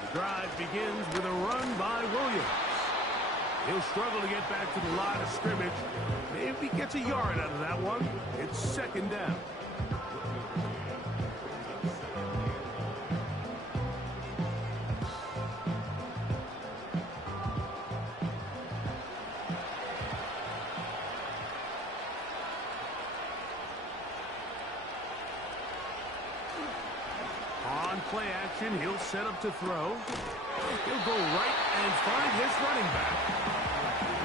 The drive begins with a run by Williams. He'll struggle to get back to the line of scrimmage. Maybe gets a yard out of that one. It's 2nd down. On play action, he'll set up to throw. He'll go right and find his running back.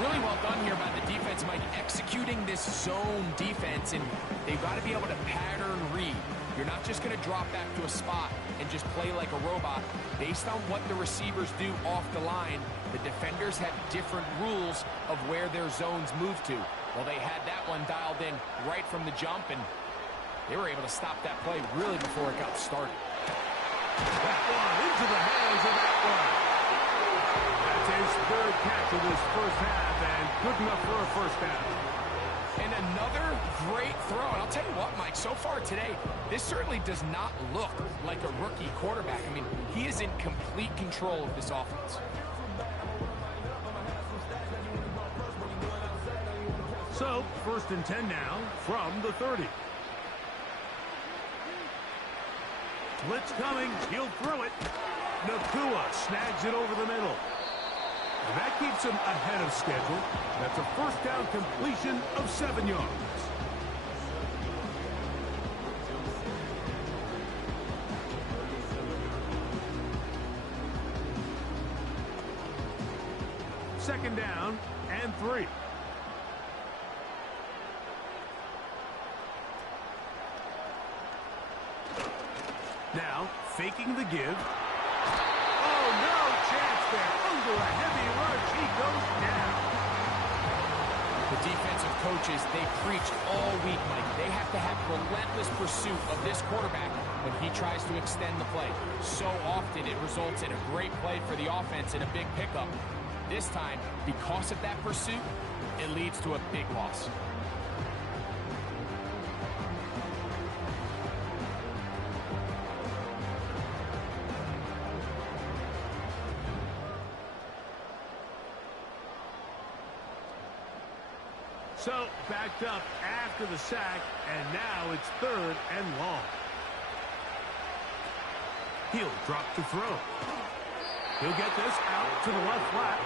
Really well done here by the defense, Mike, executing this zone defense, and they've got to be able to pattern read. You're not just going to drop back to a spot and just play like a robot. Based on what the receivers do off the line, the defenders have different rules of where their zones move to. Well, they had that one dialed in right from the jump, and they were able to stop that play really before it got started. That one into the hands of Atwell. That's his third catch of this first half, and good enough for a first down. And another great throw. And I'll tell you what, Mike, so far today, this certainly does not look like a rookie quarterback. I mean, he is in complete control of this offense. So, 1st and 10 now from the 30. Blitz coming. He'll throw it. Nacua snags it over the middle. And that keeps him ahead of schedule. That's a first down completion of 7 yards. Second down and 3. Now, faking the give. Oh, no chance there. Under a heavy rush, he goes down. The defensive coaches, they preach all week, Mike. They have to have relentless pursuit of this quarterback when he tries to extend the play. So often it results in a great play for the offense and a big pickup. This time, because of that pursuit, it leads to a big loss. So, backed up after the sack, and now it's 3rd and long. He'll drop to throw. He'll get this out to the left flat.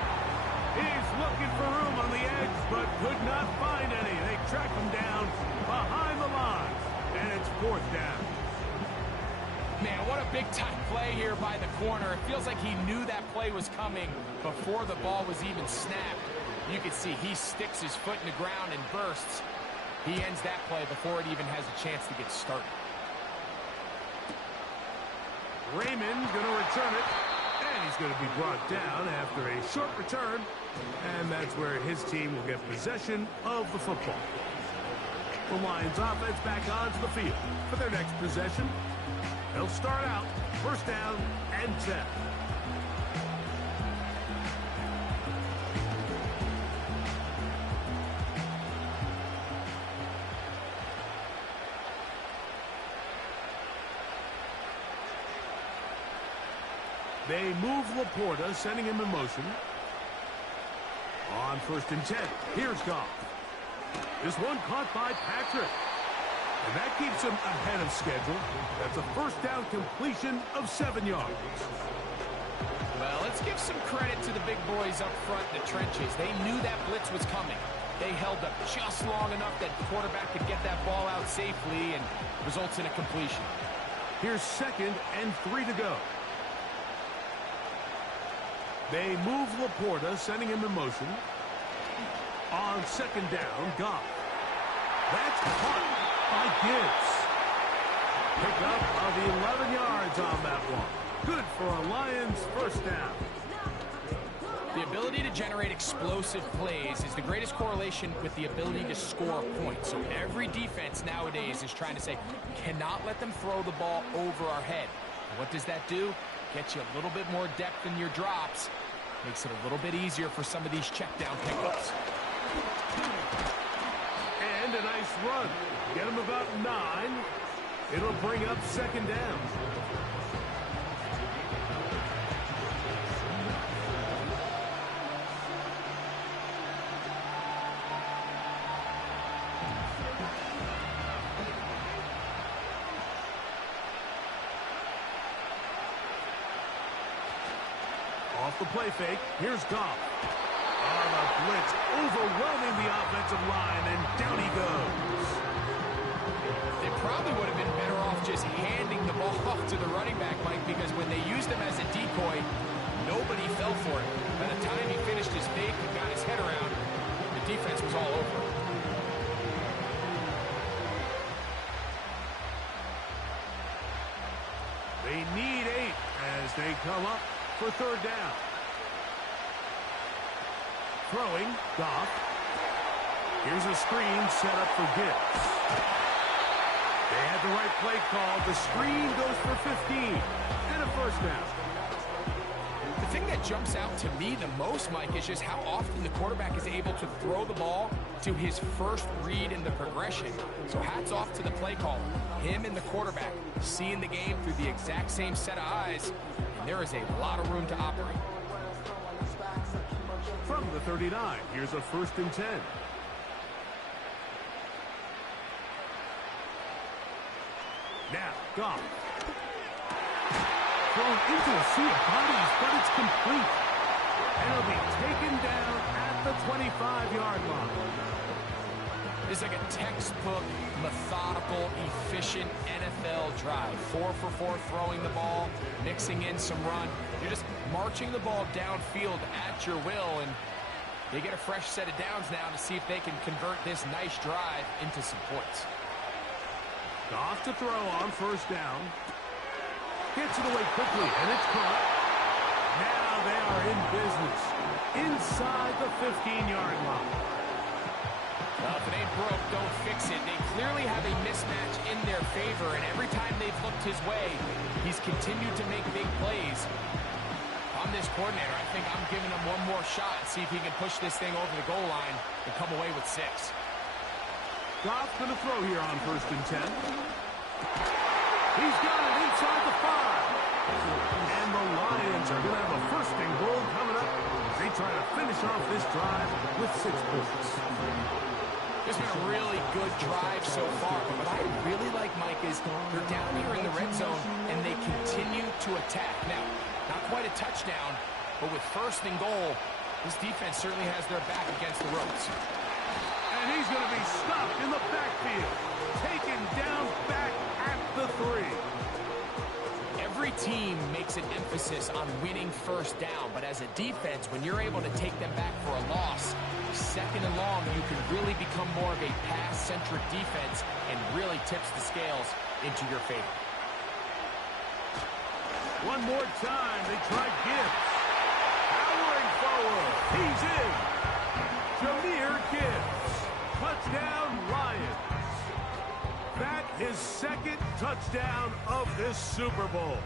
He's looking for room on the edge, but could not find any. They track him down behind the line, and it's 4th down. Man, what a big-time play here by the corner. It feels like he knew that play was coming before the ball was even snapped. You can see he sticks his foot in the ground and bursts. He ends that play before it even has a chance to get started. Raymond going to return it, and he's going to be brought down after a short return, and that's where his team will get possession of the football. The Lions offense back onto the field for their next possession. They'll start out 1st down and 10. They move Laporta, sending him in motion. On 1st and 10, here's Goff. This one caught by Patrick. And that keeps him ahead of schedule. That's a first down completion of 7 yards. Well, let's give some credit to the big boys up front in the trenches. They knew that blitz was coming. They held up just long enough that the quarterback could get that ball out safely and results in a completion. Here's 2nd and 3 to go. They move Laporta, sending him in motion. On 2nd down, Goff. That's caught by Gibbs. Pick up of 11 yards on that one. Good for a Lions first down. The ability to generate explosive plays is the greatest correlation with the ability to score points. So every defense nowadays is trying to say, cannot let them throw the ball over our head. What does that do? Get you a little bit more depth in your drops. Makes it a little bit easier for some of these check down pickups. And a nice run. Get him about 9. It'll bring up 2nd down. Off the play fake, here's Goff. On a blitz, overwhelming the offensive line, and down he goes. They probably would have been better off just handing the ball off to the running back, Mike, because when they used him as a decoy, Nobody fell for it. By the time he finished his fake and got his head around, the defense was all over. They need 8 as they come up for third down. Throwing, Goff. Here's a screen set up for Gibbs. They had the right play call. The screen goes for 15 and a first down. The thing that jumps out to me the most, Mike, is just how often the quarterback is able to throw the ball to his first read in the progression. So hats off to the play caller. Him and the quarterback seeing the game through the exact same set of eyes, and there is a lot of room to operate. From the 39, here's a 1st and 10. Now, Goff. Thrown into a sea of bodies, but it's complete. And it'll be taken down at the 25-yard line. It's like a textbook, methodical, efficient NFL drive. 4 for 4 throwing the ball, mixing in some run. You're just marching the ball downfield at your will, and they get a fresh set of downs now to see if they can convert this nice drive into some points. Goff to throw on 1st down. Gets it away quickly, and it's caught. Now they are in business inside the 15-yard line. Well, if it ain't broke, don't fix it. They clearly have a mismatch in their favor, and every time they've looked his way, he's continued to make big plays. I'm this coordinator. I think I'm giving him one more shot, see if he can push this thing over the goal line and come away with 6. Goff going to throw here on 1st and 10. He's got it inside the 5. And the Lions are going to have a 1st and goal coming up as they try to finish off this drive with 6 points. It's been a really good drive so far, but what I really like, Mike, is they're down here in the red zone, and they continue to attack. Now, not quite a touchdown, but with 1st and goal, this defense certainly has their back against the ropes. And he's going to be stopped in the backfield, taken down back at the 3. Every team makes an emphasis on winning 1st down, but as a defense, when you're able to take them back for a loss, 2nd and long, you can really become more of a pass-centric defense and really tips the scales into your favor. One more time, they try Gibbs. Powering forward, he's in. Jahmyr Gibbs, touchdown Lions. That his 2nd touchdown of this Super Bowl.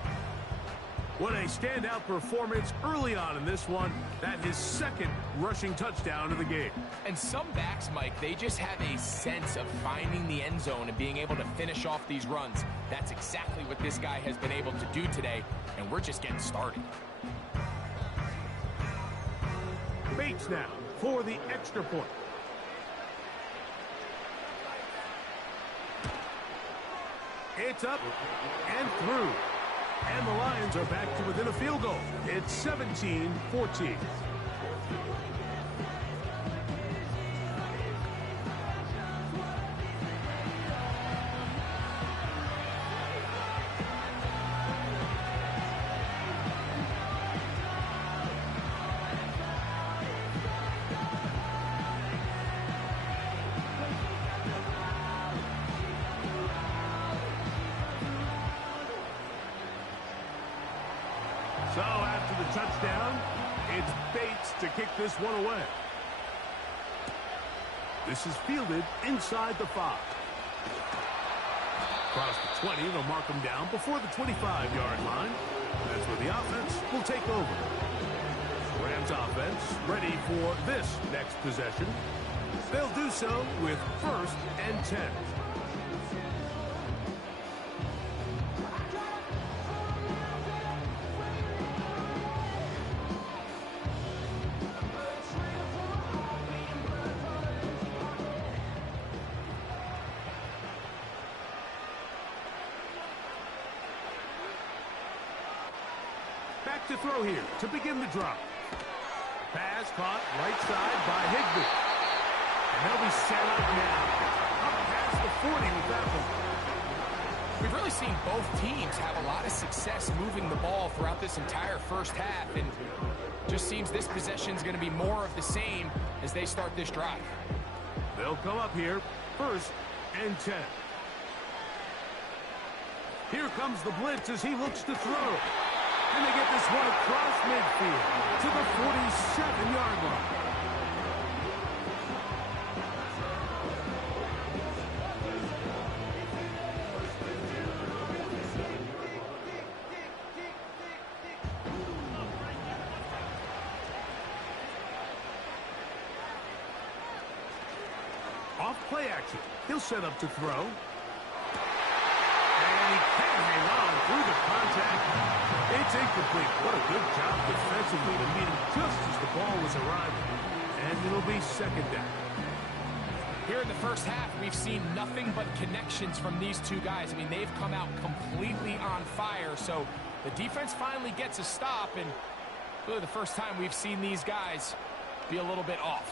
What a standout performance early on in this one. That his 2nd rushing touchdown of the game. And some backs, Mike, they just have a sense of finding the end zone and being able to finish off these runs. That's exactly what this guy has been able to do today, and we're just getting started. Bates now for the extra point. It's up and through. And the Lions are back to within a field goal. It's 17-14. So after the touchdown, it's Bates to kick this one away. This is fielded inside the 5. Across the 20, they'll mark him down before the 25-yard line. That's where the offense will take over. Rams offense ready for this next possession. They'll do so with 1st and 10. Back to throw here to begin the drop. Pass caught right side by Higbee. And they'll be set up now. Up past the 40 with that one. We've really seen both teams have a lot of success moving the ball throughout this entire first half, and just seems this possession is going to be more of the same as they start this drive. They'll come up here, 1st and 10. Here comes the blitz as he looks to throw. And they get this one across midfield to the 47-yard line. Off play action. He'll set up to throw. And he can't hang on through the contact. It's incomplete. What a good job defensively to meet him just as the ball was arriving. And it'll be 2nd down. Here in the first half, we've seen nothing but connections from these two guys. I mean, they've come out completely on fire. So the defense finally gets a stop, and really the first time we've seen these guys be a little bit off.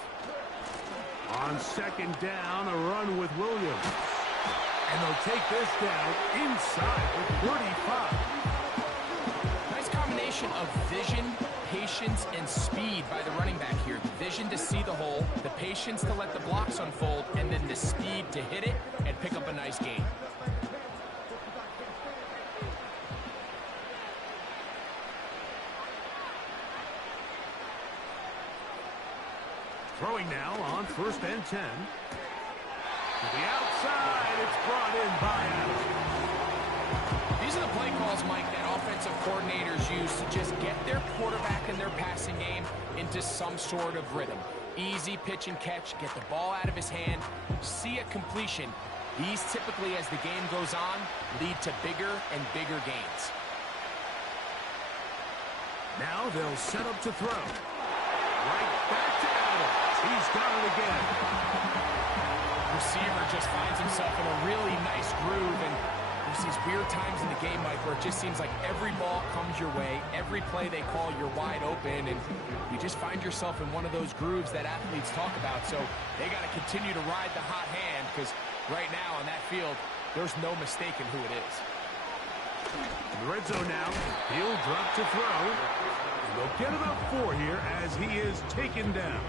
On 2nd down, a run with Williams. And they'll take this down inside the 35. Nice combination of vision, patience, and speed by the running back here. The vision to see the hole, the patience to let the blocks unfold, and then the speed to hit it and pick up a nice gain. Throwing now on 1st and 10. To the outside, it's brought in by Adams. These are the play calls, Mike, that offensive coordinators use to just get their quarterback and their passing game into some sort of rhythm. Easy pitch and catch, get the ball out of his hand, see a completion. These typically, as the game goes on, lead to bigger and bigger gains. Now they'll set up to throw. Right back to Adams. He's got it again. Receiver just finds himself in a really nice groove, and there's these weird times in the game, Mike, where it just seems like every ball comes your way, every play they call, you're wide open, and you just find yourself in one of those grooves that athletes talk about. So they got to continue to ride the hot hand, because right now on that field, there's no mistaking who it is. In the red zone now, he'll drop to throw. And they'll get about 4 here as he is taken down.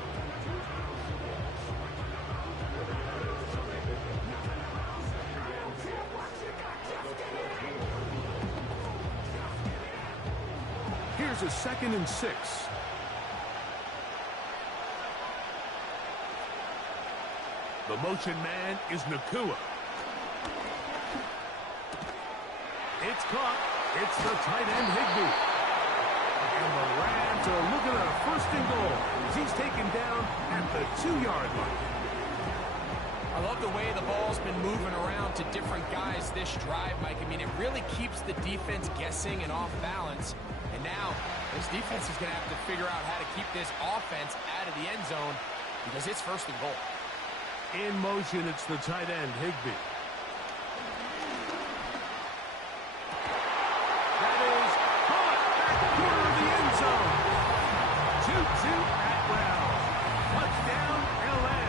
Here's a 2nd and 6. The motion man is Nacua. It's caught. It's the tight end Higbee. And the Rams are looking at a 1st and goal as he's taken down at the 2-yard line. I love the way the ball's been moving around to different guys this drive, Mike. I mean, it really keeps the defense guessing and off balance. And now, this defense is going to have to figure out how to keep this offense out of the end zone because it's 1st and goal. In motion, it's the tight end Higbee. That is caught back corner of the end zone. 2-2 at Browns. Touchdown, L.A.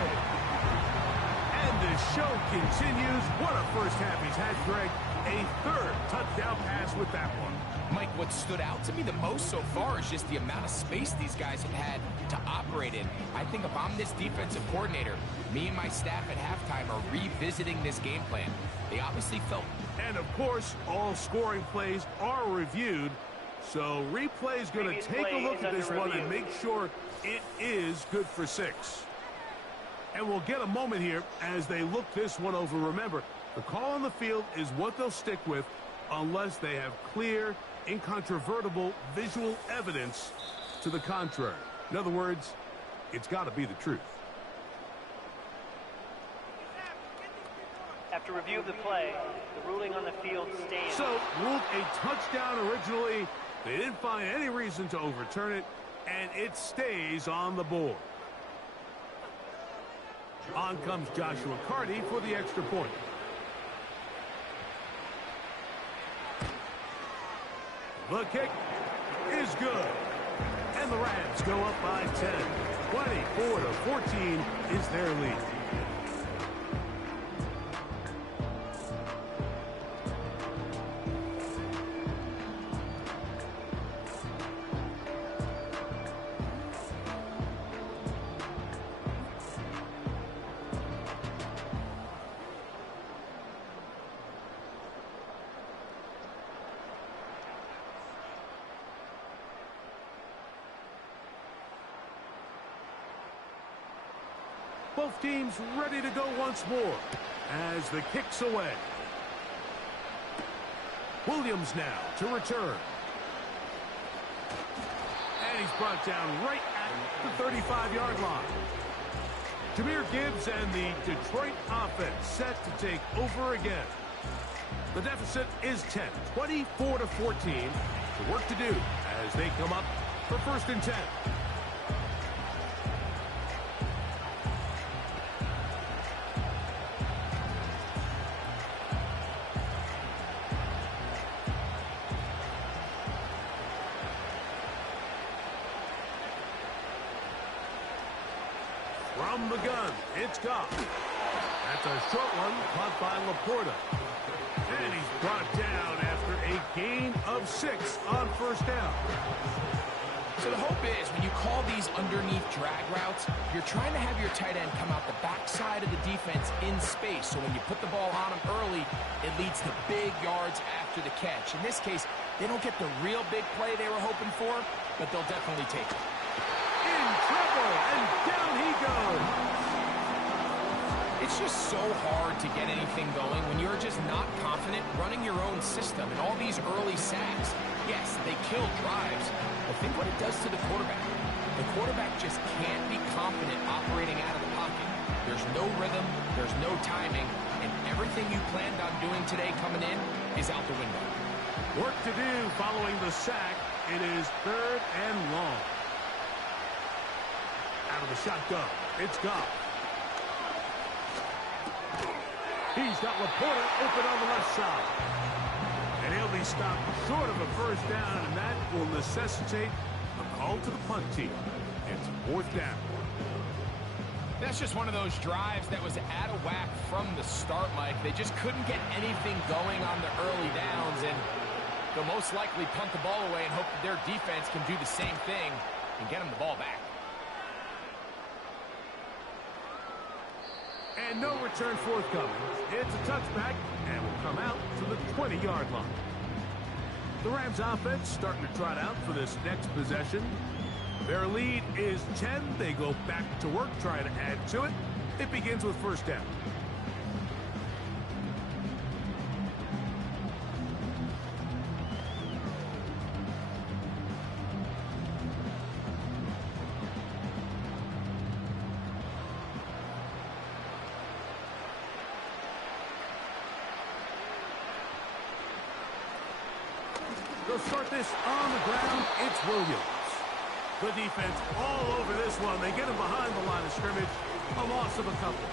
And the show continues. What a first half he's had, Greg. A 3rd touchdown pass with that one. Mike, what stood out to me the most so far is just the amount of space these guys have had to operate in. I think if I'm this defensive coordinator, me and my staff at halftime are revisiting this game plan. They obviously felt... And, of course, all scoring plays are reviewed. So replay's going to take a look at this one and make sure it is good for 6. And we'll get a moment here as they look this one over. Remember, the call on the field is what they'll stick with unless they have clear, incontrovertible visual evidence to the contrary. In other words, it's got to be the truth. After review of the play, the ruling on the field stands. So, ruled a touchdown originally. They didn't find any reason to overturn it, and it stays on the board. On comes Joshua Carty for the extra point. The kick is good. And the Rams go up by 10. 24-14 is their lead. Both teams ready to go once more as the kick's away. Williams now to return. And he's brought down right at the 35-yard line. Jahmyr Gibbs and the Detroit offense set to take over again. The deficit is 10, 24-14. The work to do as they come up for 1st and 10. From the gun, it's Goff. That's a short one caught by Laporta. And he's brought down after a gain of 6 on 1st down. So the hope is when you call these underneath drag routes, you're trying to have your tight end come out the backside of the defense in space. So when you put the ball on him early, it leads to big yards after the catch. In this case, they don't get the real big play they were hoping for, but they'll definitely take it. In trouble, and down he goes. It's just so hard to get anything going when you're just not confident running your own system. And all these early sacks, yes, they kill drives, but think what it does to the quarterback. The quarterback just can't be confident operating out of the pocket. There's no rhythm, there's no timing, and everything you planned on doing today coming in is out the window. Work to do following the sack. It is 3rd and long. Out of the shotgun, it's Goff. He's got Laporta open on the left side. And he'll be stopped short of a 1st down, and that will necessitate a call to the punt team. It's 4th down. That's just one of those drives that was out of whack from the start, Mike. They just couldn't get anything going on the early downs, and they'll most likely punt the ball away and hope that their defense can do the same thing and get them the ball back. And no return forthcoming. It's a touchback and will come out to the 20-yard line. The Rams offense starting to trot out for this next possession. Their lead is 10. They go back to work, trying to add to it. It begins with 1st down. They'll start this on the ground. It's Williams. The defense all over this one. They get him behind the line of scrimmage. A loss of a couple.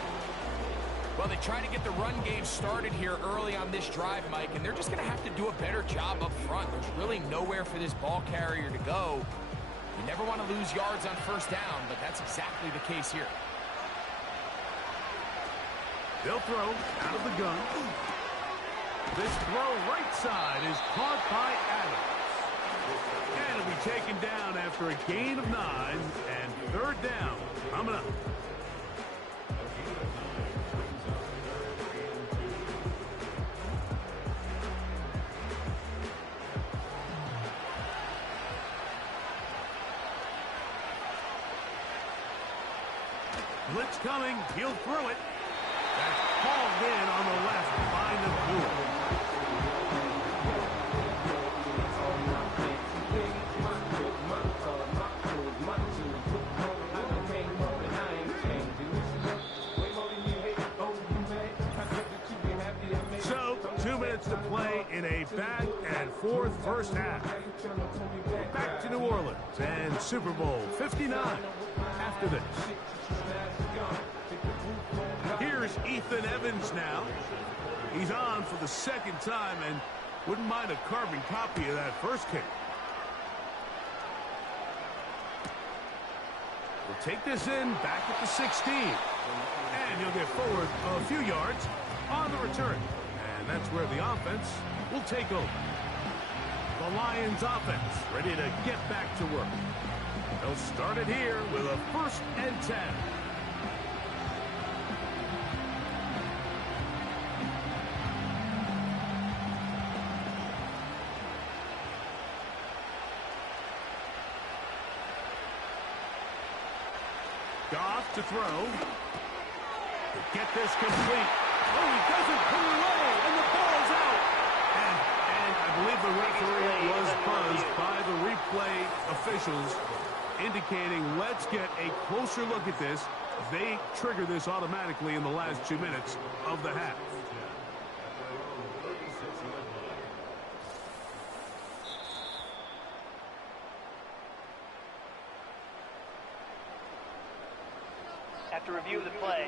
Well, they try to get the run game started here early on this drive, Mike, and they're just going to have to do a better job up front. There's really nowhere for this ball carrier to go. You never want to lose yards on 1st down, but that's exactly the case here. They'll throw out of the gun. This throw right side is caught by Adams. And it'll be taken down after a gain of 9 and 3rd down coming up. Blitz coming. He'll throw it. That's hauled in on the left by Nabula. So, 2 minutes to play in a back-and-forth 1st half. Back to New Orleans and Super Bowl 59 after this. Here's Ethan Evans now. He's on for the 2nd time and wouldn't mind a carbon copy of that first kick. We'll take this in back at the 16. And he'll get forward a few yards on the return. And that's where the offense will take over. The Lions offense ready to get back to work. They'll start it here with a 1st and 10. Goff to throw. Get this complete. Oh, he doesn't put it away, and the ball's out. And I believe the referee was buzzed by the replay officials, indicating let's get a closer look at this. They trigger this automatically in the last 2 minutes of the half. After review of the play,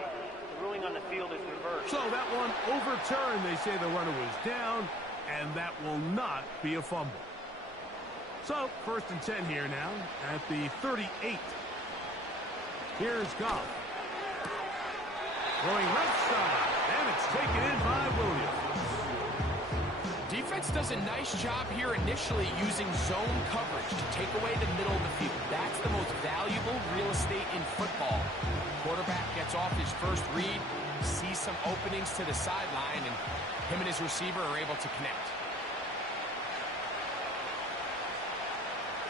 the ruling on the field is reversed. So that one overturned. They say the runner was down, and that will not be a fumble. So, 1st and 10 here now at the 38. Here's Goff. Going left side, and it's taken in by Williams. Defense does a nice job here initially using zone coverage to take away the middle of the field. That's the most valuable real estate in football. Quarterback gets off his first read, sees some openings to the sideline, and him and his receiver are able to connect.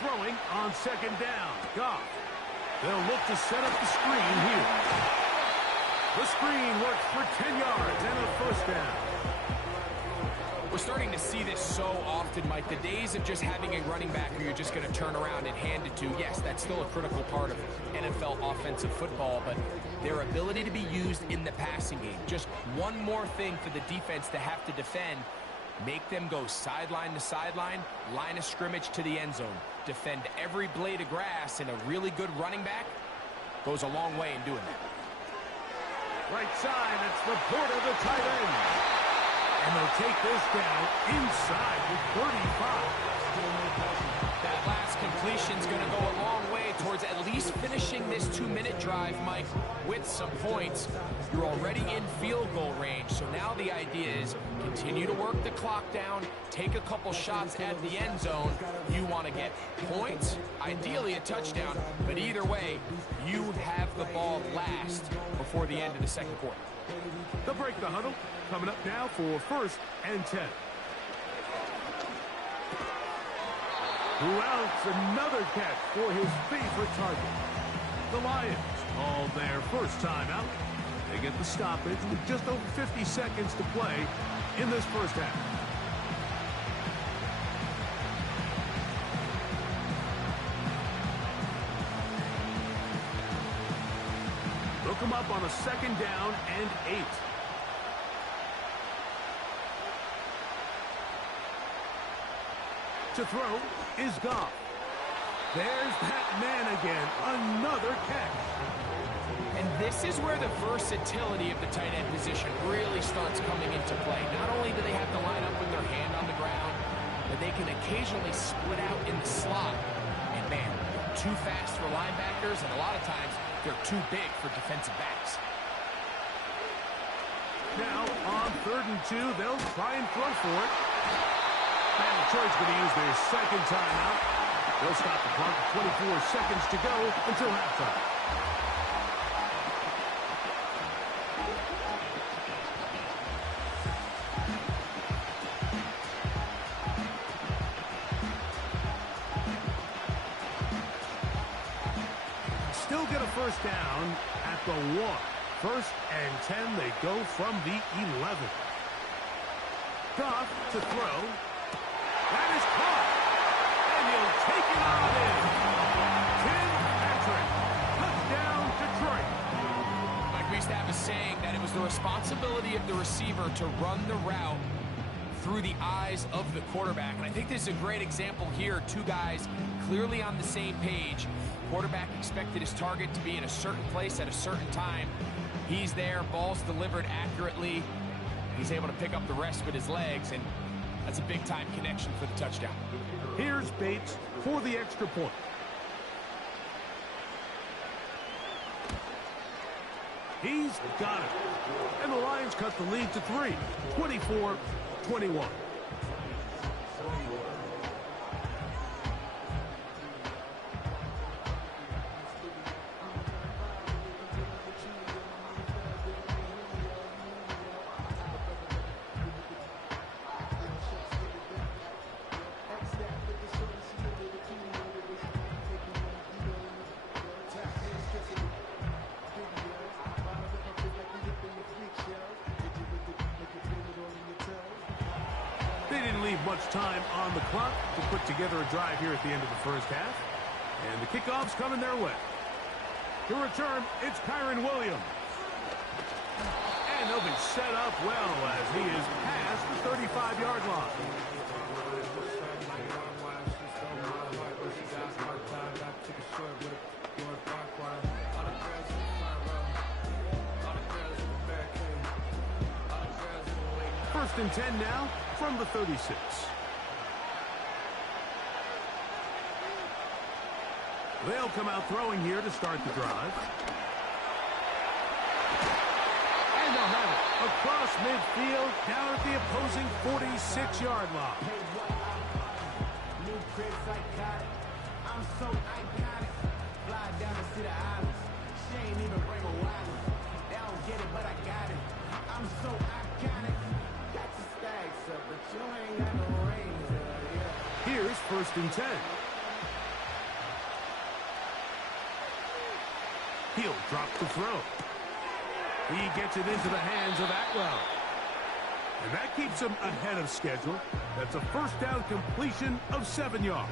Throwing on 2nd down. Goff. They'll look to set up the screen here. The screen works for 10 yards and a 1st down. We're starting to see this so often, Mike. The days of just having a running back who you're just going to turn around and hand it to, yes, that's still a critical part of NFL offensive football, but their ability to be used in the passing game. Just one more thing for the defense to have to defend. Make them go sideline to sideline, line of scrimmage to the end zone. Defend every blade of grass, and a really good running back goes a long way in doing that. Right side, it's Laporta, the tight end. And they'll take this down inside the 35. That last completion's going to go a long way towards at least finishing this 2-minute drive, Mike, with some points. You're already in field goal range, so now the idea is continue to work the clock down, take a couple shots at the end zone. You want to get points, ideally a touchdown, but either way, you have the ball last before the end of the 2nd quarter. They'll break the huddle. Coming up now for 1st and 10. Throughout, another catch for his favorite target. The Lions called their first timeout. They get the stoppage with just over 50 seconds to play in this 1st half. They'll come up on a 2nd down and 8. To throw is Goff. There's that man again. Another catch. And this is where the versatility of the tight end position really starts coming into play. Not only do they have to line up with their hand on the ground, but they can occasionally split out in the slot. And man, too fast for linebackers, and a lot of times they're too big for defensive backs. Now on 3rd and 2, they'll try and throw for it. And Detroit's going to use their 2nd timeout. They'll stop the clock with 24 seconds to go until halftime. Still get a 1st down at the 1. 1st and 10, they go from the 11. Goff to throw. That is caught. And he'll take it on in. Tim Patrick. Touchdown, Detroit. Mike, we used to have a saying that it was the responsibility of the receiver to run the route through the eyes of the quarterback. And I think this is a great example here. Two guys clearly on the same page. Quarterback expected his target to be in a certain place at a certain time. He's there, ball's delivered accurately. He's able to pick up the rest with his legs, and that's a big-time connection for the touchdown. Here's Bates for the extra point. He's got it. And the Lions cut the lead to 3, 24-21. They didn't leave much time on the clock to put together a drive here at the end of the first half. And the kickoff's coming their way. To return, it's Kyren Williams. And they'll be set up well as he is past the 35-yard line. First and 10 now from the 36. They'll come out throwing here to start the drive. And they'll have it across midfield down at the opposing 46-yard line. New crib psychotic. I'm so iconic. Fly down to see the islands. She ain't even bring a wallet. They don't get it, but I got it. I'm so iconic. Got your stacks up, but you ain't got no rings. Here's first and 10. He'll drop the throw. He gets it into the hands of Atwell. And that keeps him ahead of schedule. That's a first down completion of 7 yards.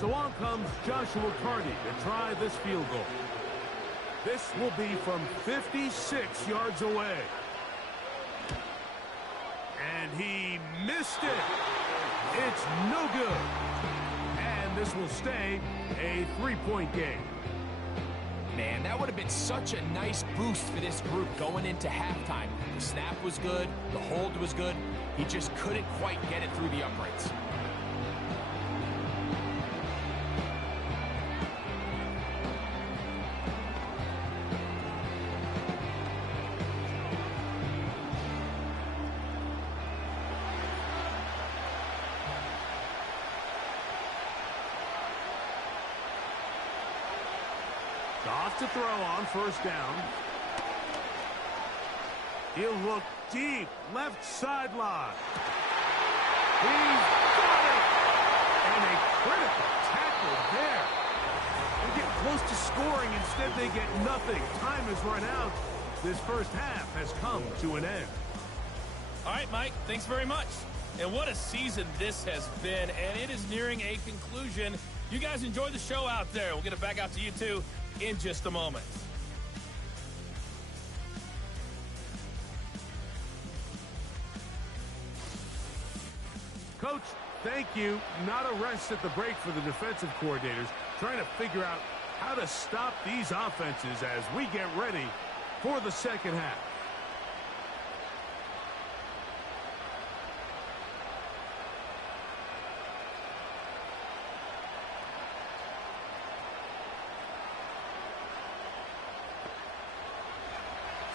So on comes Joshua Carty to try this field goal. This will be from 56 yards away. And he missed it. It's no good. And this will stay a 3-point game. Man, that would have been such a nice boost for this group going into halftime. The snap was good. The hold was good. He just couldn't quite get it through the uprights. Off to throw on first down. He'll look deep, left sideline. He's got it! And a critical tackle there. They get close to scoring, instead they get nothing. Time has run out. This first half has come to an end. All right, Mike, thanks very much. And what a season this has been, and it is nearing a conclusion. You guys enjoy the show out there. We'll get it back out to you, too, in just a moment. Coach, thank you. Not a rest at the break for the defensive coordinators, trying to figure out how to stop these offenses as we get ready for the second half.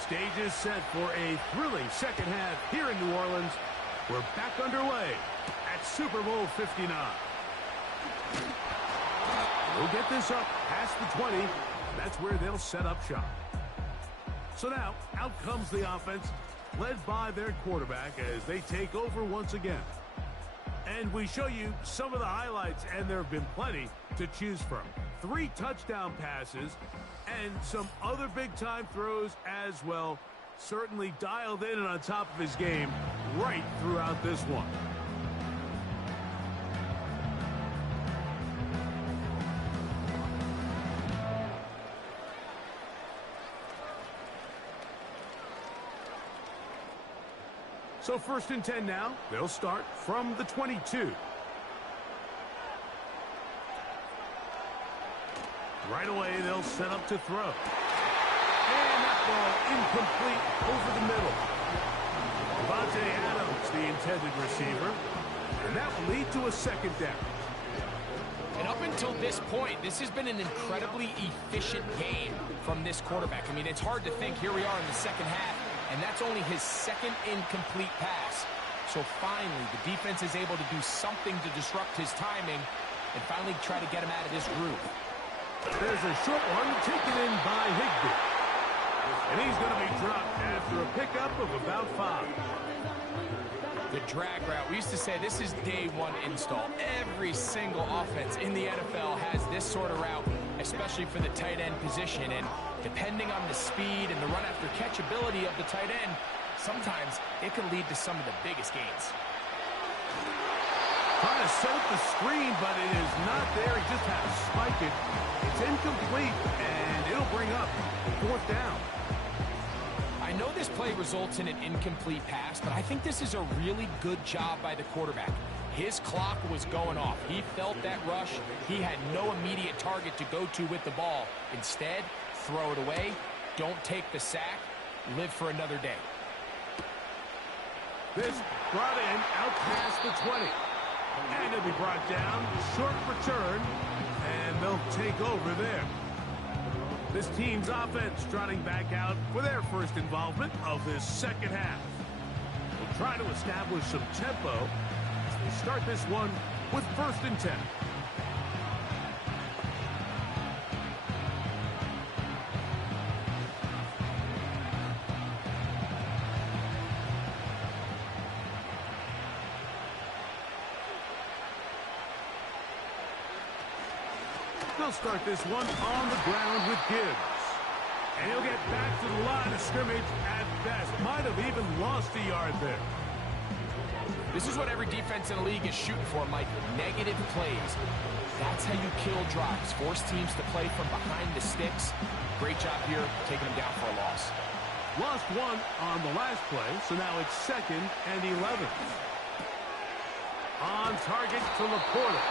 Stage is set for a thrilling second half here in New Orleans. We're back underway at Super Bowl 59. We'll get this up past the 20. That's where they'll set up shop. So now, out comes the offense, led by their quarterback as they take over once again. And we show you some of the highlights, and there have been plenty to choose from. 3 touchdown passes and some other big-time throws as well. Certainly dialed in and on top of his game right throughout this one. So first and 10 now. They'll start from the 22. Right away, they'll set up to throw. And that ball incomplete over the middle. Davante Adams, the intended receiver. And that will lead to a second down. And up until this point, this has been an incredibly efficient game from this quarterback. I mean, it's hard to think here we are in the second half, and that's only his second incomplete pass. So finally, the defense is able to do something to disrupt his timing and finally try to get him out of this groove. There's a short one taken in by Higbee. And he's going to be dropped after a pickup of about 5. The drag route. We used to say this is day one install. Every single offense in the NFL has this sort of route, especially for the tight end position. And depending on the speed and the run after catch ability of the tight end, sometimes it can lead to some of the biggest gains. Trying to set up the screen, but it is not there. He just had to spike it. It's incomplete, and it'll bring up 4th down. I know this play results in an incomplete pass, but I think this is a really good job by the quarterback. His clock was going off. He felt that rush. He had no immediate target to go to with the ball. Instead, throw it away. Don't take the sack. Live for another day. This brought in out past the 20. And it'll be brought down. Short return. And they'll take over there. This team's offense trotting back out for their first involvement of this second half. They'll try to establish some tempo as they start this one with 1st and 10. They'll start this one on the ground with Gibbs. And he'll get back to the line of scrimmage at best. Might have even lost a yard there. This is what every defense in the league is shooting for, Mike. Negative plays. That's how you kill drives. Force teams to play from behind the sticks. Great job here, taking them down for a loss. Lost one on the last play, so now it's 2nd and 11. On target to Laporta.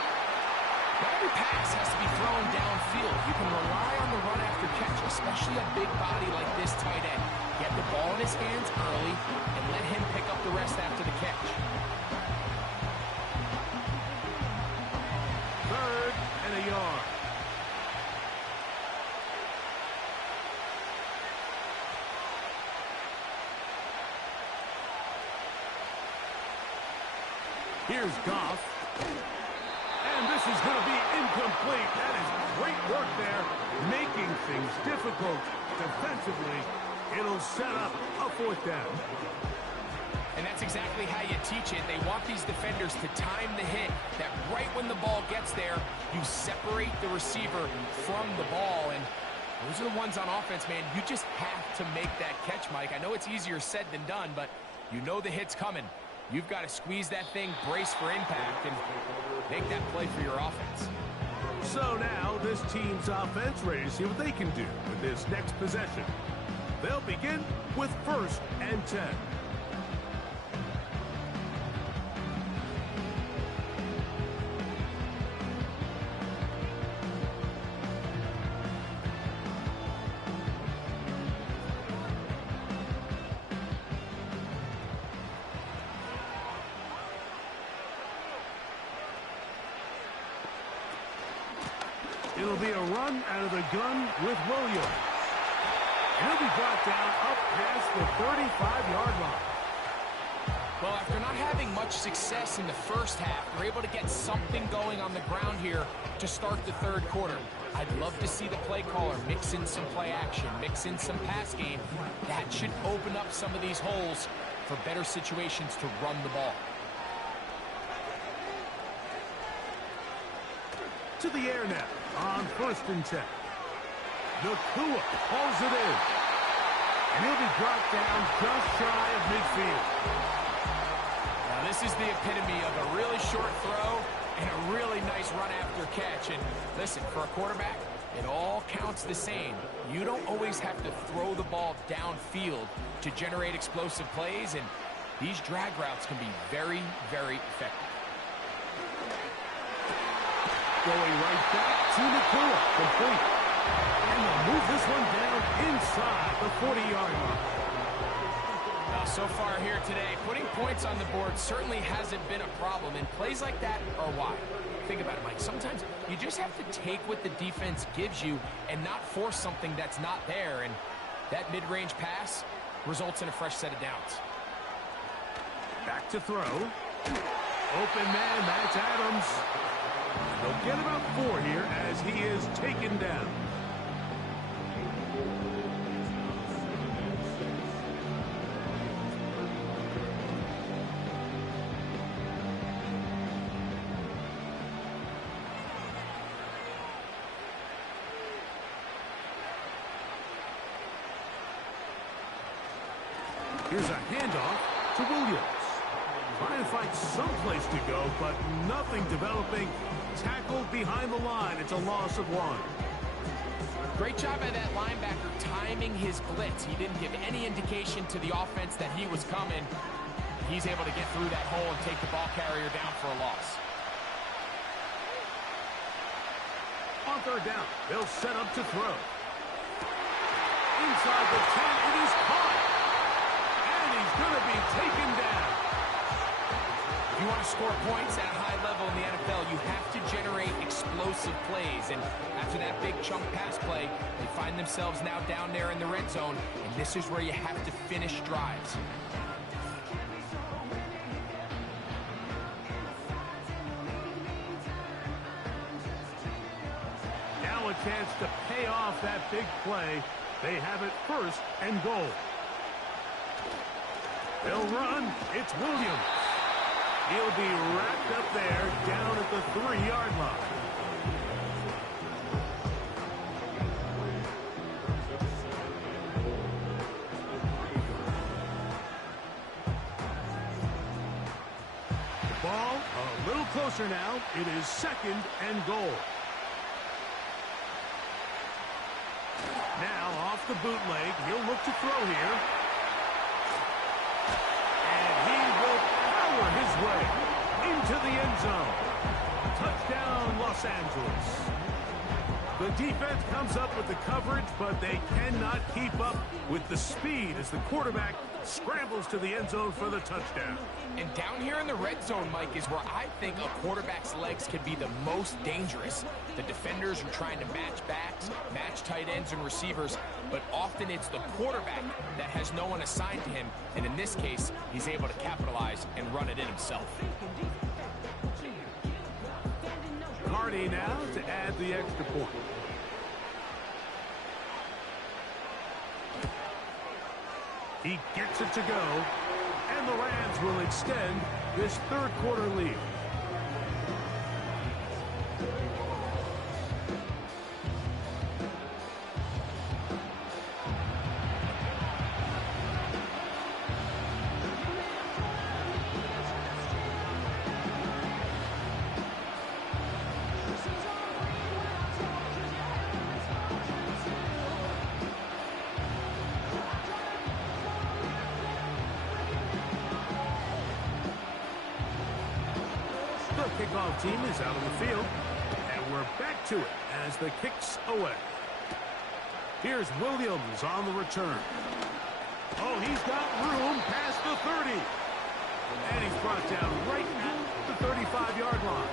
Not every pass has to be thrown downfield. You can rely on the run after catch, especially a big body like this tight end. Get the ball in his hands early and let him pick up the rest after the catch. 3rd and a yard. Here's Goff. And this is going to be incomplete. That is great work there, making things difficult defensively. It'll set up a 4th down. And that's exactly how you teach it. They want these defenders to time the hit, that right when the ball gets there, you separate the receiver from the ball. And those are the ones on offense, man. You just have to make that catch, Mike. I know it's easier said than done, but you know the hit's coming. You've got to squeeze that thing, brace for impact, and make that play for your offense. So now this team's offense ready to see what they can do with this next possession. They'll begin with 1st and 10. It'll be a run out of the gun with Williams. He'll be brought down up past the 35-yard line. Well, after not having much success in the first half, they're able to get something going on the ground here to start the 3rd quarter. I'd love to see the play caller mix in some play action, mix in some pass game. That should open up some of these holes for better situations to run the ball. To the air now on 1st and 10. Nakua pulls it in. And he'll be brought down just shy of midfield. Now this is the epitome of a really short throw and a really nice run after catch. And listen, for a quarterback, it all counts the same. You don't always have to throw the ball downfield to generate explosive plays, and these drag routes can be very, very effective. Going right back to Nakua, complete. And they'll move this one down inside the 40-yard line. Now, so far here today, putting points on the board certainly hasn't been a problem, and plays like that are why. Think about it, Mike. Sometimes you just have to take what the defense gives you and not force something that's not there, and that mid-range pass results in a fresh set of downs. Back to throw. Open man, that's Adams. They'll get about 4 here as he is taken down. Here's a handoff to Williams. Trying to find someplace to go, but nothing developing. Tackled behind the line. It's a loss of 1. Great job by that linebacker timing his blitz. He didn't give any indication to the offense that he was coming. He's able to get through that hole and take the ball carrier down for a loss. On third down, they'll set up to throw. Inside the 10, it is caught. And he's going to be taken down. If you want to score points at a high level in the NFL, you have to generate explosive plays. And after that big chunk pass play, they find themselves now down there in the red zone. And this is where you have to finish drives. Now a chance to pay off that big play. They have it 1st and goal. They'll run. It's Williams. He'll be wrapped up there down at the 3-yard line. The ball a little closer now. It is 2nd and goal. Now off the bootleg. He'll look to throw here. His way into the end zone. Touchdown, Los Angeles. The defense comes up with the coverage, but they cannot keep up with the speed as the quarterback scrambles to the end zone for the touchdown. And down here in the red zone, Mike, is where I think a quarterback's legs can be the most dangerous. The defenders are trying to match backs, match tight ends and receivers, but often it's the quarterback that has no one assigned to him, and in this case, he's able to capitalize and run it in himself. Cardi now to add the extra point. He gets it to go, and the Rams will extend this 3rd quarter lead. The kickoff team is out on the field, and we're back to it as the kick's away. Here's Williams on the return. Oh, he's got room past the 30. And he's brought down right at the 35-yard line.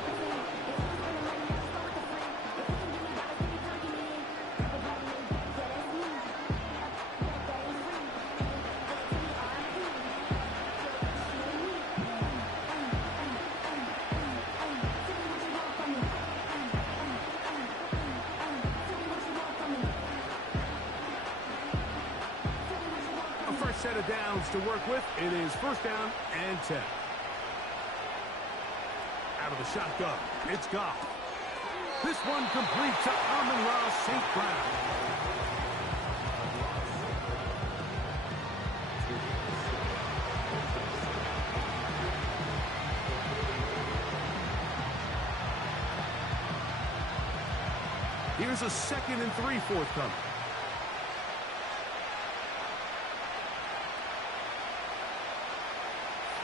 Set of downs to work with. It is 1st down and 10. Out of the shotgun, it's Goff. This one complete to Amon-Ra St. Brown. Here's a 2nd and 3 forthcoming.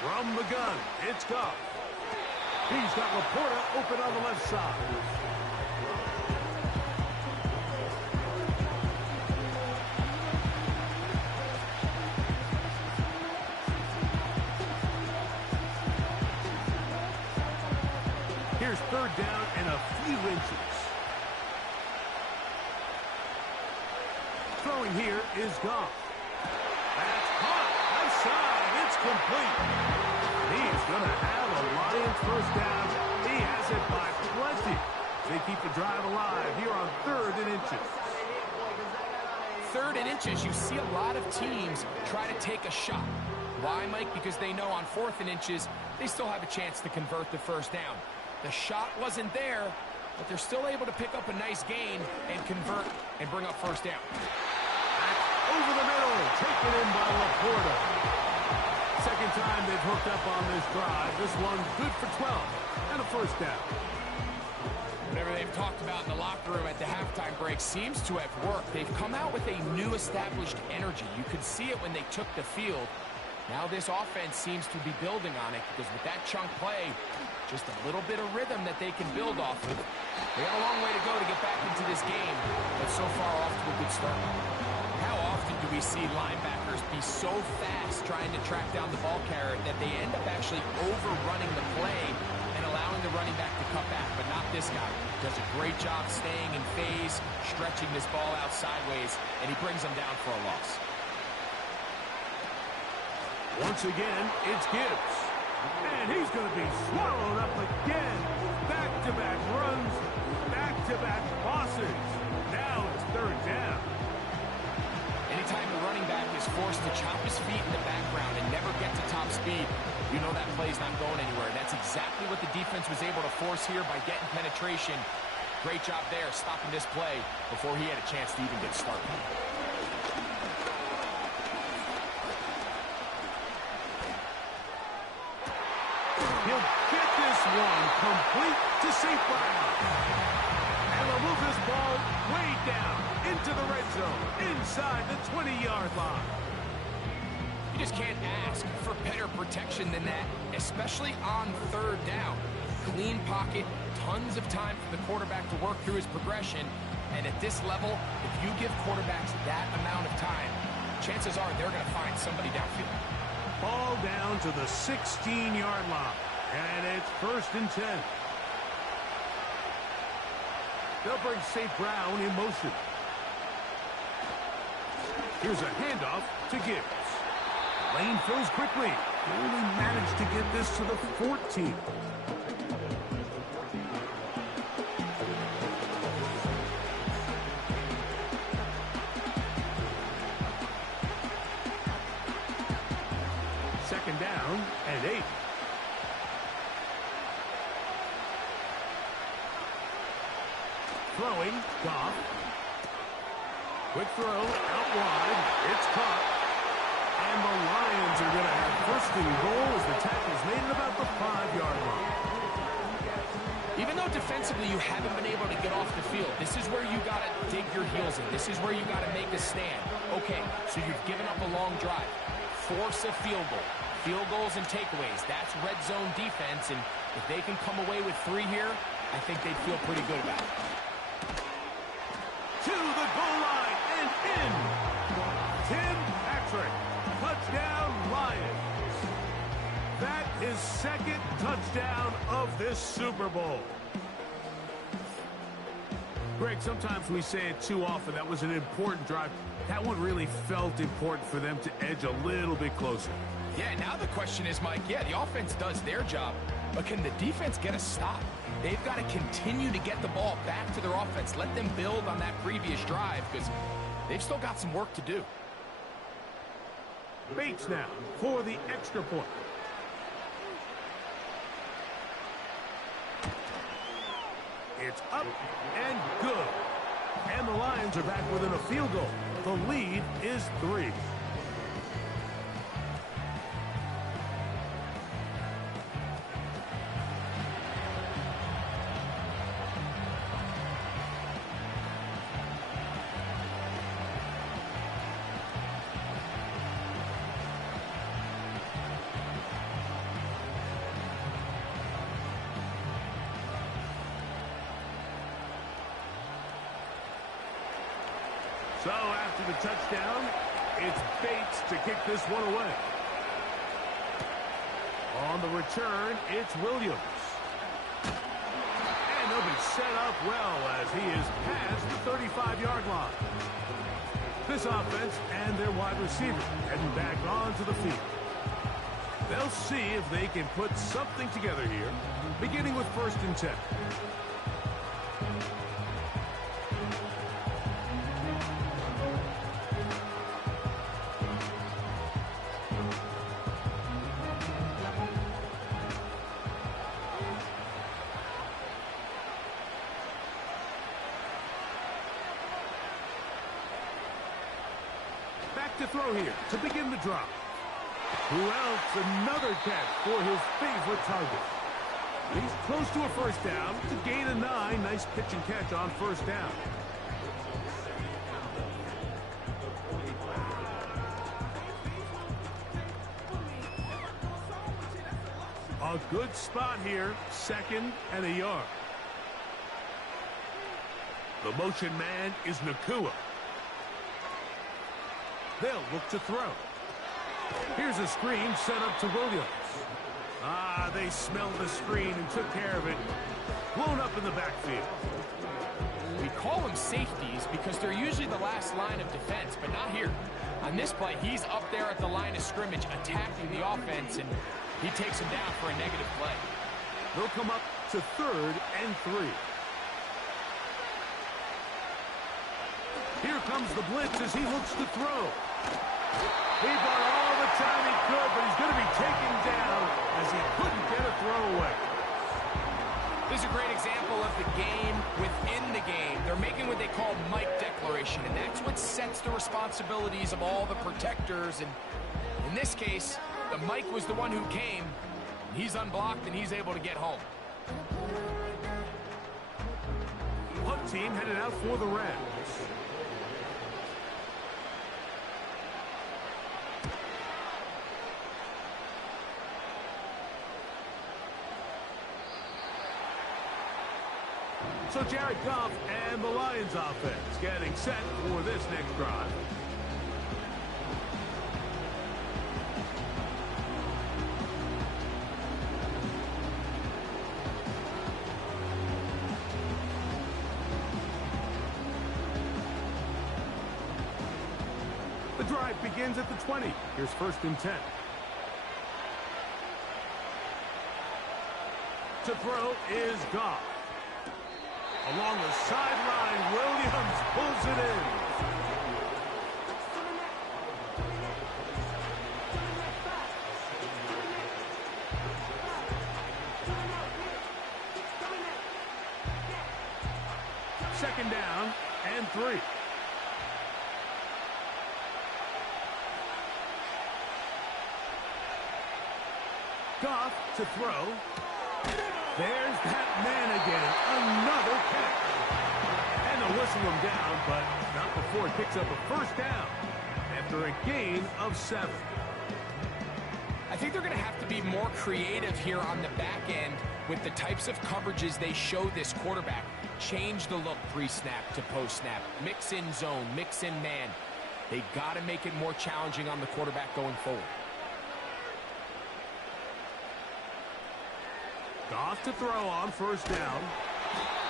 From the gun, it's Goff. He's got Laporta open on the left side. Here's 3rd down and a few inches. Throwing here is Goff. That's caught. Left side. It's complete. He's going to have a Lions 1st down. He has it by plenty. They keep the drive alive here on 3rd and inches. 3rd and inches, you see a lot of teams try to take a shot. Why, Mike? Because they know on 4th and inches, they still have a chance to convert the 1st down. The shot wasn't there, but they're still able to pick up a nice gain and convert and bring up 1st down. Over the middle, taken in by Laporta. Second time they've hooked up on this drive. This one good for 12 and a first down. Whatever they've talked about in the locker room at the halftime break seems to have worked. They've come out with a new established energy. You could see it when they took the field. Now this offense seems to be building on it because with that chunk play, just a little bit of rhythm that they can build off of. They have a long way to go to get back into this game, but so far off to a good start. How often do we see linebackers be so fast trying to track down the ball carrier that they end up actually overrunning the play and allowing the running back to cut back, but not this guy. Does a great job staying in phase, stretching this ball out sideways, and he brings them down for a loss. Once again, it's Gibbs. And he's going to be swallowed up again. Back-to-back runs, back-to-back losses. Now it's third down. Anytime the running back is forced to chop his feet in the background and never get to top speed, you know that play's not going anywhere. That's exactly what the defense was able to force here by getting penetration. Great job there, stopping this play before he had a chance to even get started. He'll get this one complete to St. Brown. And they'll move this ball way down into the red zone, inside the 20-yard line. You just can't ask for better protection than that, especially on third down. Clean pocket, tons of time for the quarterback to work through his progression. And at this level, if you give quarterbacks that amount of time, chances are they're going to find somebody downfield. Ball down to the 16-yard line. And it's first and 10. They'll bring St. Brown in motion. Here's a handoff to Gibbs. Lane fills quickly. They only managed to get this to the 14. Second down and 8. Throwing, Goff. Quick throw, out wide. It's caught. And the Lions are going to have first and goal as the tackle's made at about the 5-yard line. Even though defensively you haven't been able to get off the field, this is where you got to dig your heels in. This is where you got to make a stand. Okay, so you've given up a long drive. Force a field goal. Field goals and takeaways. That's red zone defense, and if they can come away with 3 here, I think they'd feel pretty good about it. To the goal line and in. Tim Patrick. Touchdown, Lions. That is second touchdown of this Super Bowl. Greg, sometimes we say it too often. That was an important drive. That one really felt important for them to edge a little bit closer. Yeah, now the question is, Mike, yeah, the offense does their job, but can the defense get a stop? They've got to continue to get the ball back to their offense. Let them build on that previous drive because they've still got some work to do. Bates now for the extra point. It's up and good. And the Lions are back within a field goal. The lead is 3. So after the touchdown, it's Bates to kick this one away. On the return, it's Williams. And they'll be set up well as he is past the 35-yard line. This offense and their wide receiver heading back onto the field. They'll see if they can put something together here, beginning with first and 10. Back to throw here to begin the drive. Who else? Another catch for his favorite target. He's close to a first down. It's a gain of 9. Nice pitch and catch on first down. A good spot here. 2nd and a yard. The motion man is Nacua. They'll look to throw. Here's a screen set up to Williams. They smelled the screen and took care of it. Blown up in the backfield. We call them safeties because they're usually the last line of defense, but not here. On this play, he's up there at the line of scrimmage attacking the offense, and he takes him down for a negative play. They'll come up to 3rd and 3. Here comes the blitz as he looks to throw. He got all the time he could, but he's going to be taken down as he couldn't get a throw away. This is a great example of the game within the game. They're making what they call Mike declaration, and that's what sets the responsibilities of all the protectors. And in this case, the Mike was the one who came. He's unblocked, and he's able to get home. Punt team headed out for the Rams. So Jared Goff and the Lions offense getting set for this next drive. The drive begins at the 20. Here's 1st and 10. To throw is Goff. Along the sideline, Williams pulls it in. Second down and 3. Goff to throw. There's that man again. Another catch. And they'll whistle him down, but not before he picks up a first down after a gain of 7. I think they're going to have to be more creative here on the back end with the types of coverages they show this quarterback. Change the look pre-snap to post-snap. Mix in zone, mix in man. They got to make it more challenging on the quarterback going forward. Goff to throw on first down.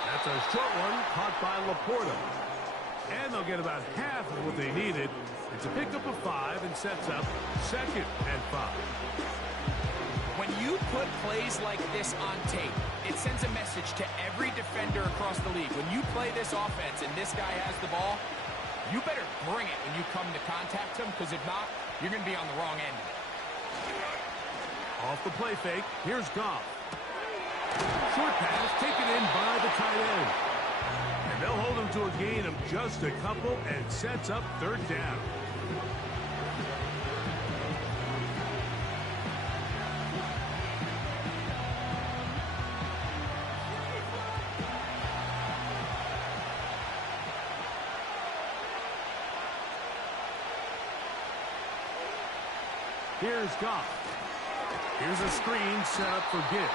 That's a short one caught by Laporta. And they'll get about half of what they needed. It's a pickup of 5 and sets up 2nd and 5. When you put plays like this on tape, it sends a message to every defender across the league. When you play this offense and this guy has the ball, you better bring it when you come to contact him, because if not, you're going to be on the wrong end. Off the play fake, here's Goff. Short pass taken in by the tight end. And they'll hold him to a gain of just a couple and sets up 3rd down. Here's Goff. Here's a screen set up for Gibbs.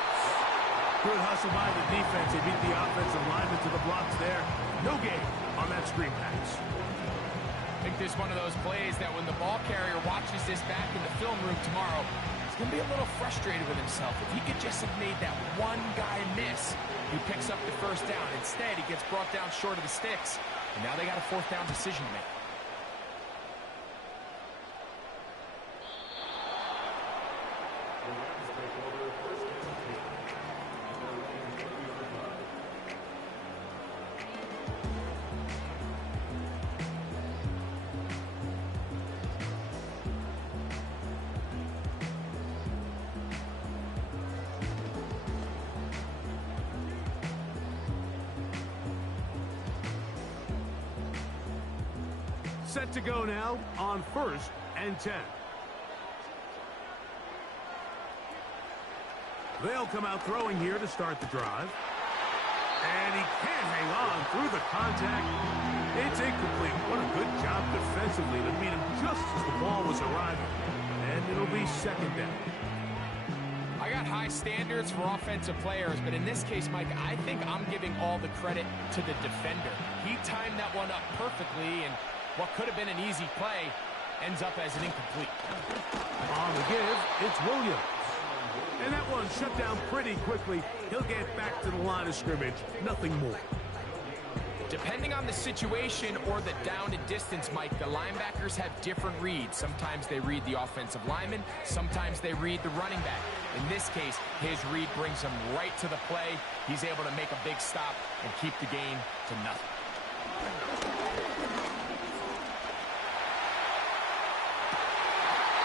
Good hustle by the defense. They beat the offensive lineman to the blocks there. No gain on that screen pass. I think this is one of those plays that when the ball carrier watches this back in the film room tomorrow, he's going to be a little frustrated with himself. If he could just have made that one guy miss, he picks up the first down. Instead, he gets brought down short of the sticks, and now they got a 4th down decision to make. Set to go now on 1st and 10. They'll come out throwing here to start the drive. And he can't hang on through the contact. It's incomplete. What a good job defensively to meet him just as the ball was arriving. And it'll be second down. I got high standards for offensive players, but in this case, Mike, I think I'm giving all the credit to the defender. He timed that one up perfectly, and what could have been an easy play ends up as an incomplete. On the give, it's Williams. And that one shut down pretty quickly. He'll get back to the line of scrimmage. Nothing more. Depending on the situation or the down and distance, Mike, the linebackers have different reads. Sometimes they read the offensive lineman. Sometimes they read the running back. In this case, his read brings him right to the play. He's able to make a big stop and keep the gain to nothing.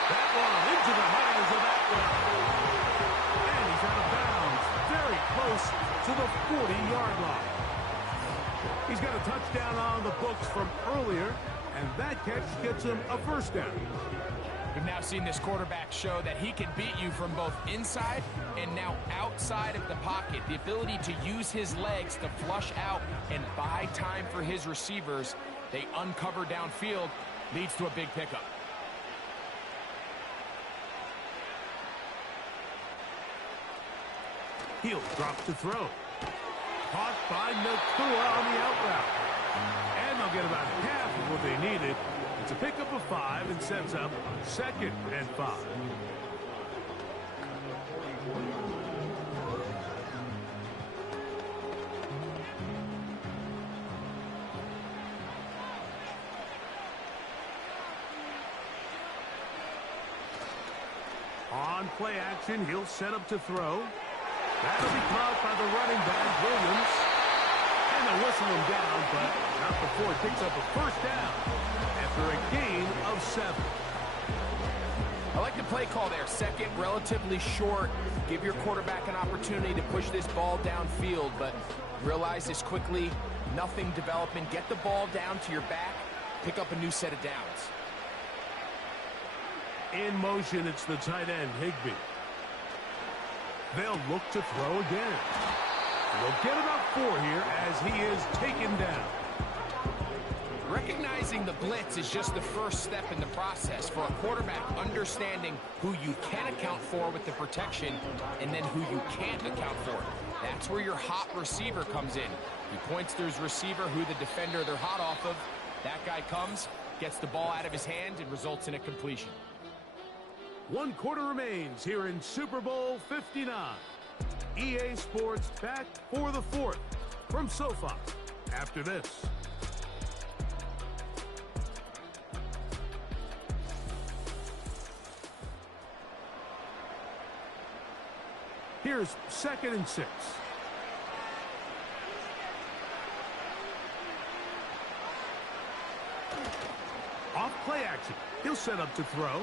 That one into the hands of that one. And he's out of bounds. Very close to the 40-yard line. He's got a touchdown on the books from earlier, and that catch gets him a first down. We've now seen this quarterback show that he can beat you from both inside and now outside of the pocket. The ability to use his legs to flush out and buy time for his receivers. They uncover downfield, leads to a big pickup. He'll drop to throw. Caught by Nakua on the out route. And they'll get about half of what they needed. It's a pickup of 5 and sets up 2nd and 5. On play action, he'll set up to throw. That'll be caught by the running back, Williams. And they'll whistle him down, but not before it picks up a first down after a gain of 7. I like the play call there. Second, relatively short. Give your quarterback an opportunity to push this ball downfield, but realize this quickly. Nothing development. Get the ball down to your back. Pick up a new set of downs. In motion, it's the tight end, Higbee. They'll look to throw again. They'll get about 4 here as he is taken down. Recognizing the blitz is just the first step in the process for a quarterback, understanding who you can account for with the protection and then who you can't account for. That's where your hot receiver comes in. He points to his receiver, who the defender they're hot off of. That guy comes, gets the ball out of his hand, and results in a completion. 1 quarter remains here in Super Bowl 59. EA Sports back for the 4th from SoFi after this. Here's 2nd and 6. Off play action. He'll set up to throw.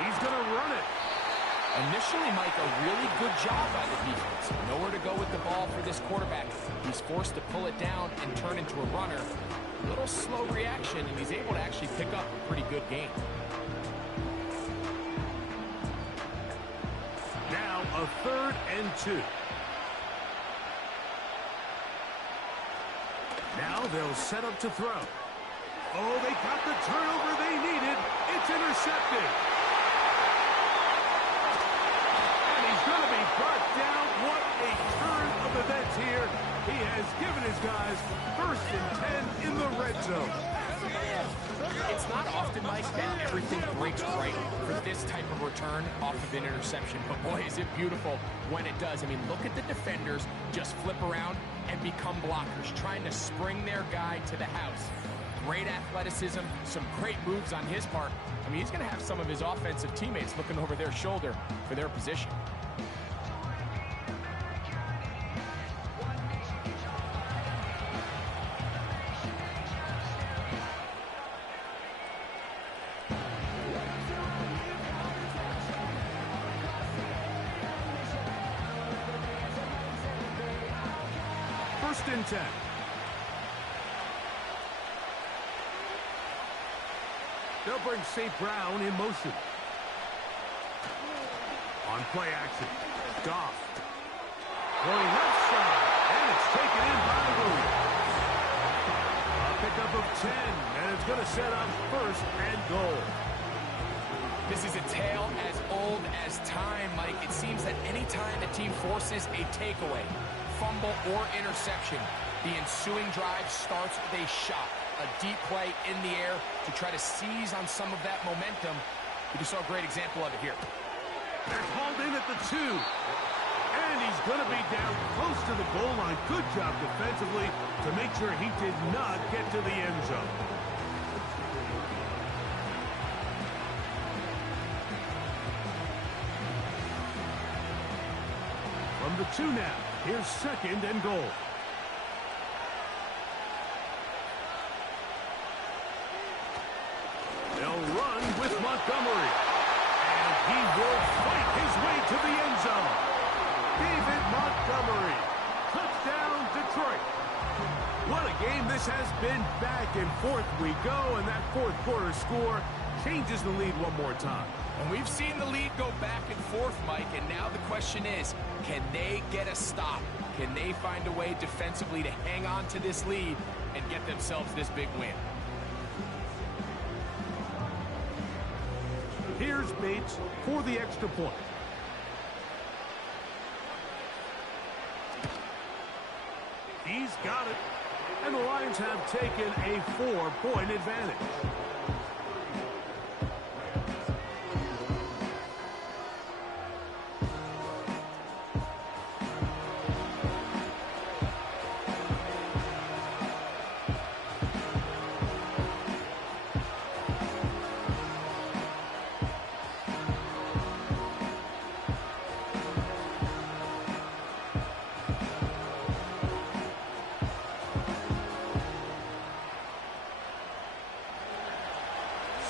He's going to run it. Initially, Mike, a really good job by the defense. Nowhere to go with the ball for this quarterback. He's forced to pull it down and turn into a runner. A little slow reaction, and he's able to actually pick up a pretty good gain. Now a 3rd and 2. Now they'll set up to throw. Oh, they got the turnover they needed. It's intercepted. And he's going to be brought down. What a turn of events here. He has given his guys 1st and 10 in the red zone. It's not often, Mike, that everything breaks right for this type of return off of an interception. But boy, is it beautiful when it does. I mean, look at the defenders just flip around and become blockers, trying to spring their guy to the house. Great athleticism, some great moves on his part. I mean, he's going to have some of his offensive teammates looking over their shoulder for their position. First and 10. They'll bring St. Brown in motion. On on play action. Goff. Going left side, and it's taken in by Williams. A pickup of 10, and it's going to set up first and goal. This is a tale as old as time, Mike. It seems that any time a team forces a takeaway, fumble, or interception, the ensuing drive starts with a shot, a deep play in the air to try to seize on some of that momentum. We just saw a great example of it here. That's hauled in at the 2. And he's going to be down close to the goal line. Good job defensively to make sure he did not get to the end zone. From the 2 now, here's second and goal. They'll run with Montgomery. And he will fight his way to the end zone. David Montgomery. Touchdown, Detroit. What a game this has been. Back and forth we go, and that fourth quarter score changes the lead one more time. And we've seen the lead go back and forth, Mike, and now the question is, can they get a stop? Can they find a way defensively to hang on to this lead and get themselves this big win? Here's Bates for the extra point. He's got it. And the Lions have taken a 4-point advantage.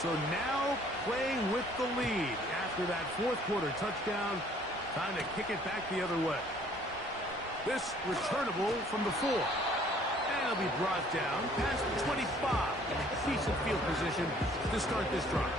So now playing with the lead after that fourth quarter touchdown. Time to kick it back the other way. This returnable from the 4. And it'll be brought down past the 25. Decent field position to start this drive.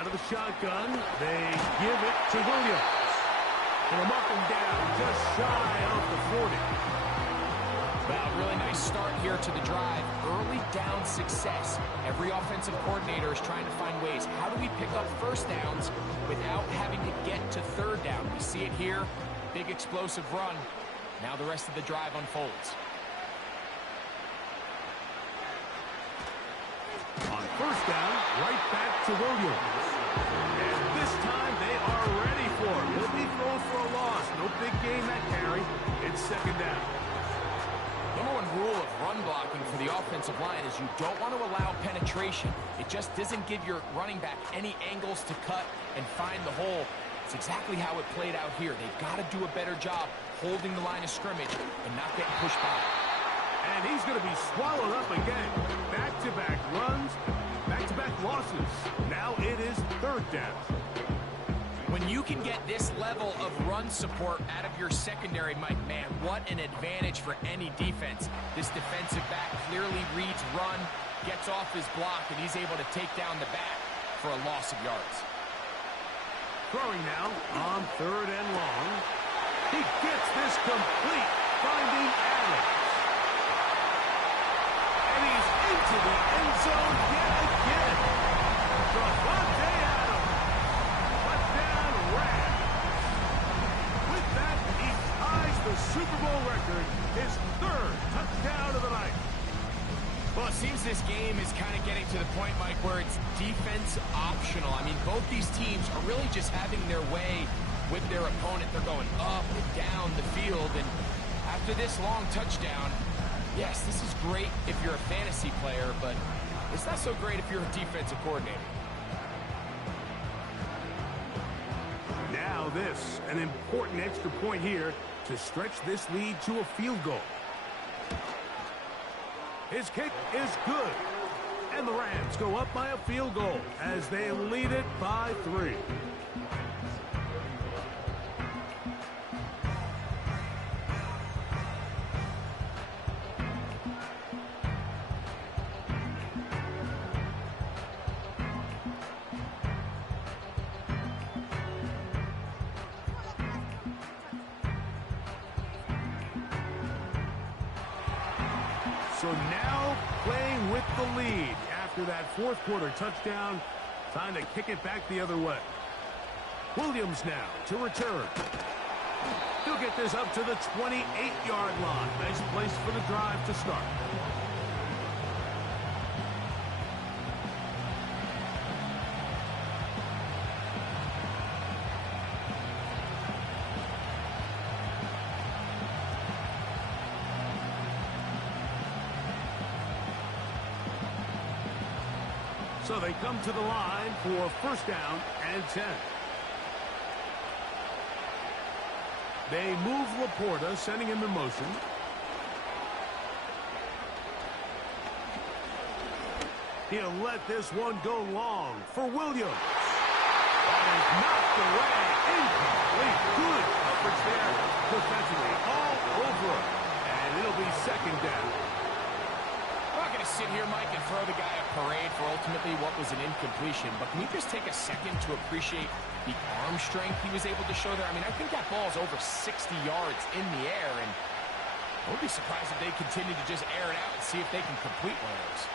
Out of the shotgun, they give it to Williams. And him up and down, just shy of the 40. Well, really nice start here to the drive. Early down success. Every offensive coordinator is trying to find ways. How do we pick up first downs without having to get to third down? We see it here. Big explosive run. Now the rest of the drive unfolds. On first down, right back to Williams. And this time they are ready for it. Will be thrown for a loss. No big gain that carry. It's second down. Number one rule of run blocking for the offensive line is you don't want to allow penetration. It just doesn't give your running back any angles to cut and find the hole. It's exactly how it played out here. They've got to do a better job holding the line of scrimmage and not getting pushed by. And he's going to be swallowed up again. Back-to-back runs, back-to-back losses. Now it is third down. When you can get this level of run support out of your secondary, Mike, man, what an advantage for any defense. This defensive back clearly reads run, gets off his block, and he's able to take down the back for a loss of yards. Throwing now on third and long. He gets this complete, finding Adams. And he's into the end zone yet again. Davante Adams. Touchdown Rams. With that, he ties the Super Bowl record, his third touchdown of the night. Well, it seems this game is kind of getting to the point, Mike, where it's defense optional. I mean, both these teams are really just having their way with their opponent. They're going up and down the field, and after this long touchdown, yes, this is great if you're a fantasy player, but it's not so great if you're a defensive coordinator. Now this, an important extra point here to stretch this lead to a field goal. His kick is good. And the Rams go up by a field goal as they lead it by 3. So now playing with the lead after that fourth quarter touchdown. Time to kick it back the other way. Williams now to return. He'll get this up to the 28-yard line. Nice place for the drive to start. So they come to the line for first down and 10. They move Laporta, sending him in motion. He'll let this one go long for Williams. That is knocked away. Incomplete. Good coverage there defensively. All over it. And it'll be second down. I'm not going to sit here, Mike, and throw the guy a parade for ultimately what was an incompletion, but can you just take a second to appreciate the arm strength he was able to show there? I mean, I think that ball is over 60 yards in the air, and I would be surprised if they continue to just air it out and see if they can complete one of those.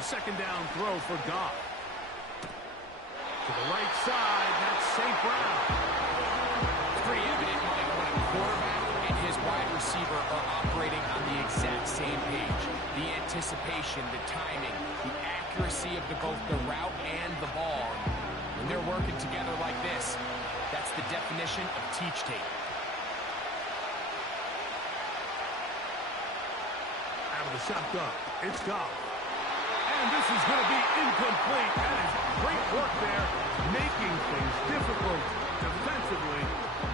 A second down throw for Goff. To the right side, that's St. Brown. It's pretty evident, Mike, when a quarterback and his wide receiver are operating on the exact same page. The anticipation, the timing, the accuracy of both the route and the ball. When they're working together like this, that's the definition of teach tape. Out of the shotgun, it's Goff. And this is going to be incomplete. That is great work there, making things difficult defensively.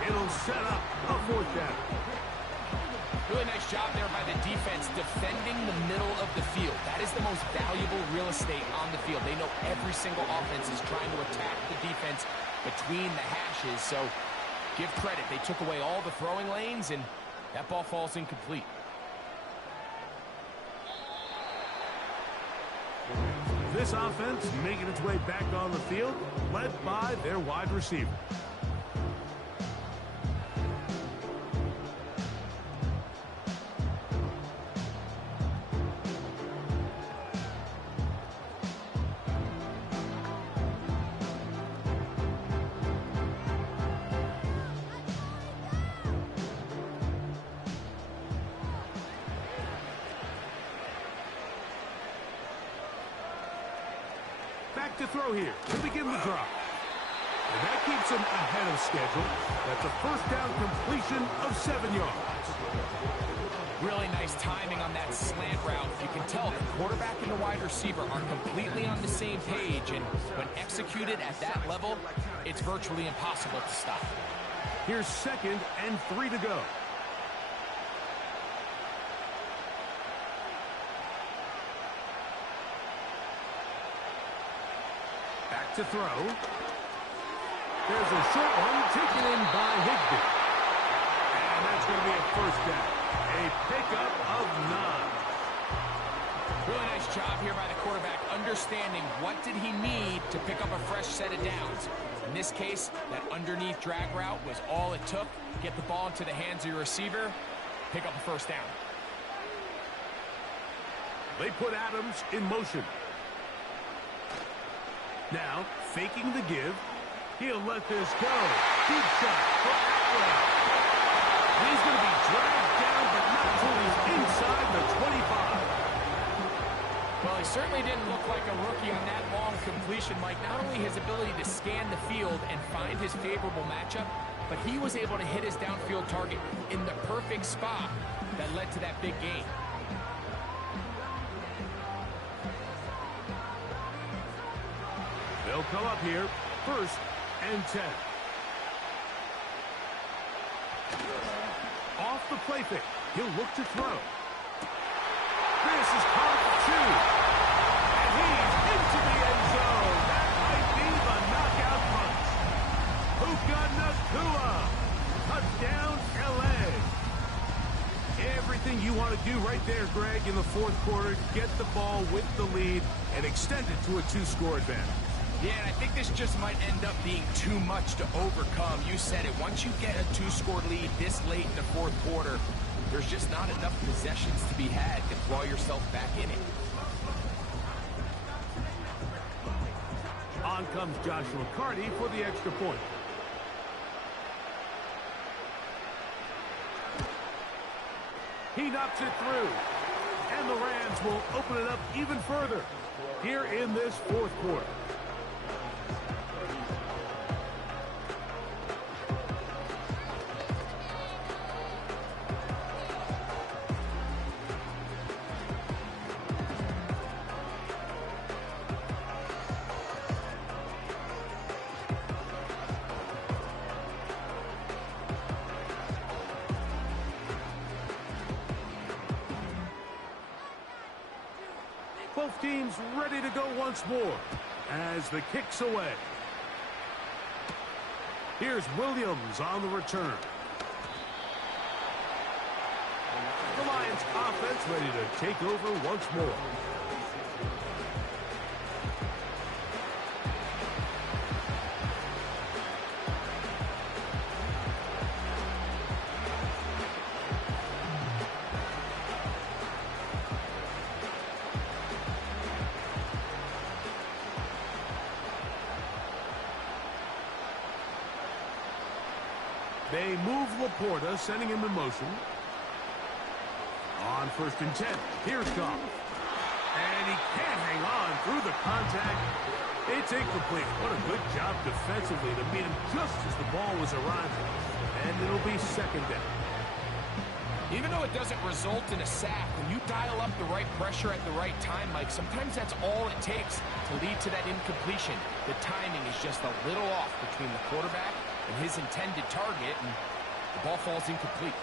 It'll set up a fourth down. Really nice job there by the defense defending the middle of the field. That is the most valuable real estate on the field. They know every single offense is trying to attack the defense between the hashes. So give credit. They took away all the throwing lanes, and that ball falls incomplete. This offense making its way back on the field, led by their wide receiver. Back to throw here to begin the drive. And that keeps him ahead of schedule. That's a first down completion of 7 yards. Really nice timing on that slant route. You can tell the quarterback and the wide receiver are completely on the same page, and when executed at that level, it's virtually impossible to stop. Here's 2nd and 3 to go. Back to throw. There's a short one taken in by Higbee. And that's going to be a first down. A pickup of 9. Really nice job here by the quarterback, understanding what did he need to pick up a fresh set of downs. In this case, that underneath drag route was all it took. Get the ball into the hands of your receiver, pick up a first down. They put Adams in motion. Now, faking the give. He'll let this go. Deep shot for Atwell. He's going to be dragged down, but not until he's inside the 25. Well, he certainly didn't look like a rookie on that long completion, Mike. Not only his ability to scan the field and find his favorable matchup, but he was able to hit his downfield target in the perfect spot that led to that big gain. They'll come up here, 1st and 10. Off the play fake, he'll look to throw. This is caught for 2. And he's into the end zone. That might be the knockout punch. Puka Nacua. Touchdown, L.A. Everything you want to do right there, Greg, in the fourth quarter. Get the ball with the lead and extend it to a 2-score advantage. Yeah, and I think this just might end up being too much to overcome. You said it. Once you get a 2-score lead this late in the fourth quarter, there's just not enough possessions to be had to throw yourself back in it. On comes Josh McCarty for the extra point. He knocks it through. And the Rams will open it up even further here in this fourth quarter. Both teams ready to go once more as the kick's away. Here's Williams on the return. The Lions offense ready to take over once more. They move Laporta, sending him in motion. On 1st and 10, here's Goff. And he can't hang on through the contact. It's incomplete. What a good job defensively to meet him just as the ball was arriving. And it'll be 2nd down. Even though it doesn't result in a sack, when you dial up the right pressure at the right time, Mike, sometimes that's all it takes to lead to that incompletion. The timing is just a little off between the quarterback and his intended target, and the ball falls incomplete.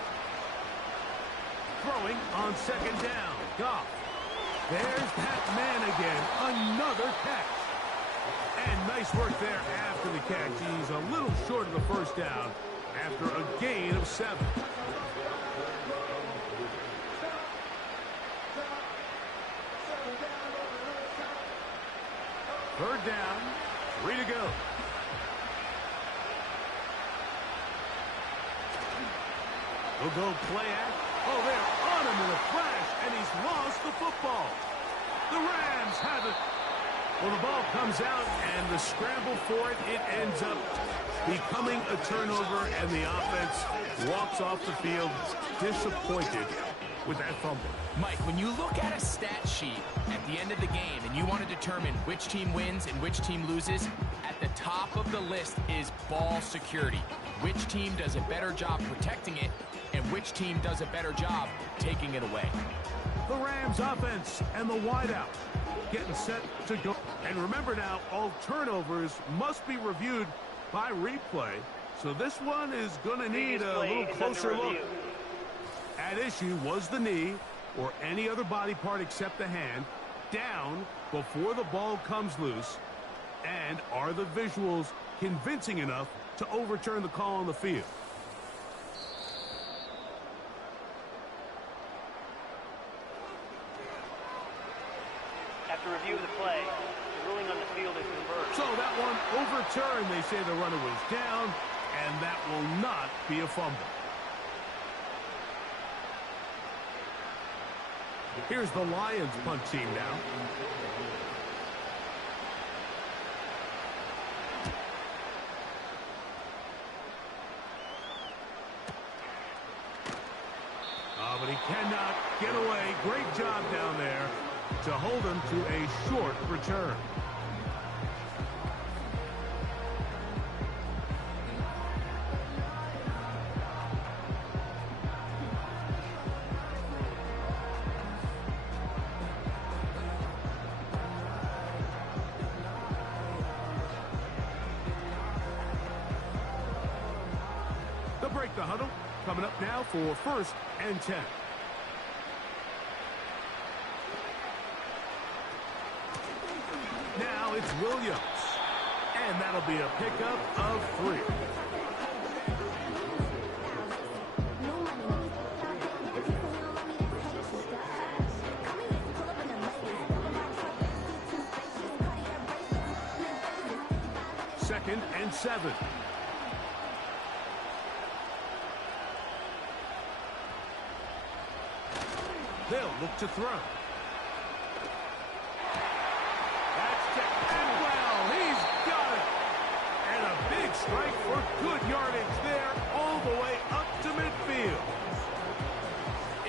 Throwing on 2nd down. Goff. There's that man again. Another catch. And nice work there after the catch. He's a little short of the 1st down after a gain of 7. Third down, 3 to go. He'll go play act. Oh, they're on him in a flash, and he's lost the football. The Rams have it. Well, the ball comes out, and the scramble for it, it ends up becoming a turnover, and the offense walks off the field disappointed with that fumble. Mike, when you look at a stat sheet at the end of the game and you want to determine which team wins and which team loses, at the top of the list is ball security. Which team does a better job protecting it and which team does a better job taking it away. The Rams offense and the wideout getting set to go. And remember now, all turnovers must be reviewed by replay. So this one is going to need a little closer look. At issue was the knee or any other body part except the hand down before the ball comes loose. And are the visuals convincing enough to overturn the call on the field? After review of the play, the ruling on the field is reversed. So that one overturned. They say the runner was down, and that will not be a fumble. Here's the Lions punt team now. Oh, but he cannot get away. Great job down there to hold him to a short return. They'll break the huddle. Coming up now for 1st and 10. Now it's Williams. And that'll be a pickup of 3. Second and 7. They'll look to throw. That's tipped and well. He's got it. And a big strike for good yardage there all the way up to midfield.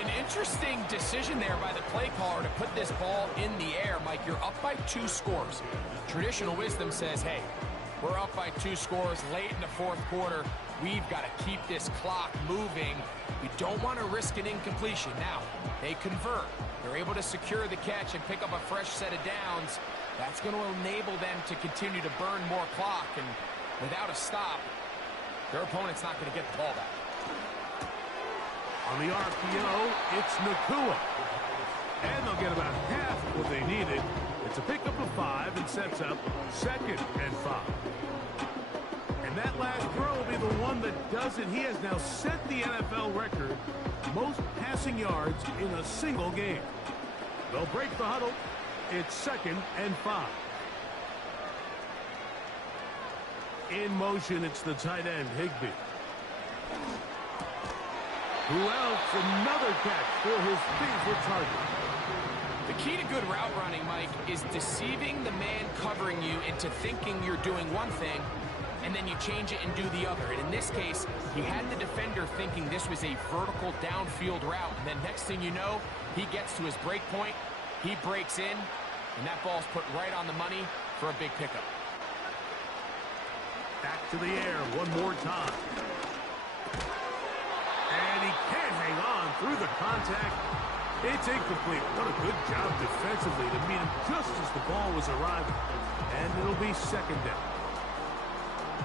An interesting decision there by the play caller to put this ball in the air. Mike, you're up by 2 scores. Traditional wisdom says, hey, we're up by 2 scores late in the 4th quarter. We've got to keep this clock moving. We don't want to risk an incompletion. Now, they convert. They're able to secure the catch and pick up a fresh set of downs. That's going to enable them to continue to burn more clock. And without a stop, their opponent's not going to get the ball back. On the RPO, it's Nacua. And they'll get about half what they needed. It's a pickup of 5 and sets up 2nd and 5. And that last throw will be the one that does it. He has now set the NFL record most passing yards in a single game. They'll break the huddle. It's 2nd and 5. In motion, it's the tight end, Higbee. Who else? Another catch for his favorite target. The key to good route running, Mike, is deceiving the man covering you into thinking you're doing one thing, and then you change it and do the other. And in this case, he had the defender thinking this was a vertical downfield route. And then next thing you know, he gets to his break point, he breaks in, and that ball's put right on the money for a big pickup. Back to the air one more time. And he can't hang on through the contact. It's incomplete. What a good job defensively to meet him just as the ball was arriving. And it'll be 2nd down.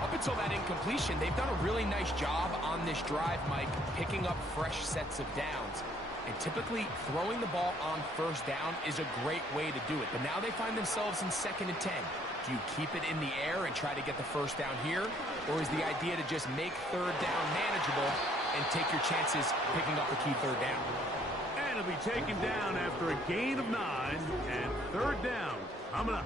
Up until that incompletion, they've done a really nice job on this drive, Mike, picking up fresh sets of downs. And typically, throwing the ball on 1st down is a great way to do it. But now they find themselves in 2nd and 10. Do you keep it in the air and try to get the 1st down here? Or is the idea to just make 3rd down manageable and take your chances picking up a key 3rd down? And it'll be taken down after a gain of 9 and 3rd down coming up.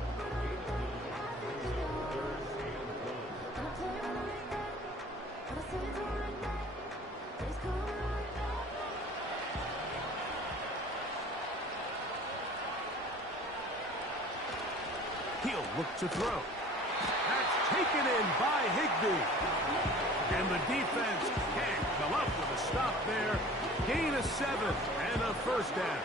He'll look to throw. That's taken in by Higbee. And the defense can't come up with a stop there. Gain of 7 and a 1st down.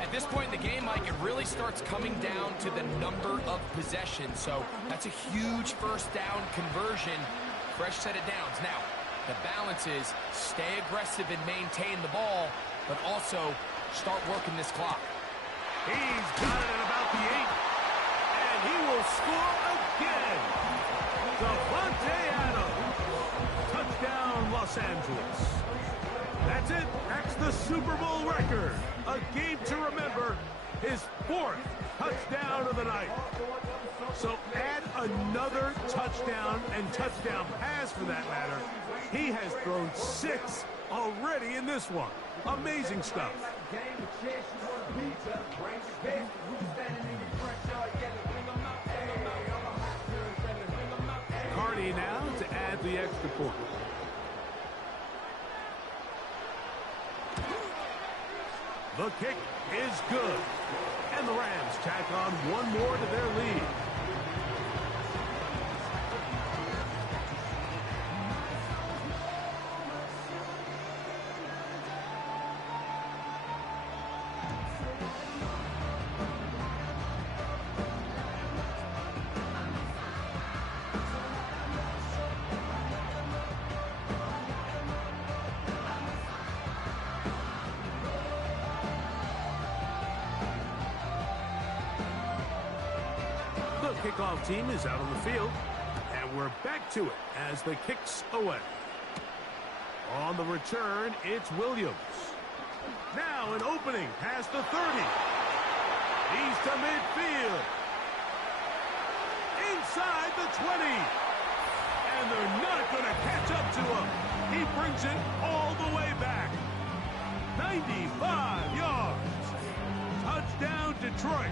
At this point in the game, Mike, it really starts coming down to the number of possessions. So that's a huge 1st down conversion. Fresh set of downs. Now, the balance is stay aggressive and maintain the ball, but also start working this clock. He's got it at about the 8. And he will score again. Davante Adams. Touchdown, Los Angeles. That's it. That's the Super Bowl record. A game to remember. His 4th touchdown of the night. So add another touchdown and touchdown pass for that matter. He has thrown 6 already in this one. Amazing stuff. Cardi now to add the extra point. The kick is good. And the Rams tack on one more to their lead. Kickoff team is out on the field, and we're back to it as the kick's away. On the return, it's Williams. Now an opening past the 30. He's to midfield. Inside the 20. And they're not going to catch up to him. He brings it all the way back. 95 yards. Touchdown, Detroit.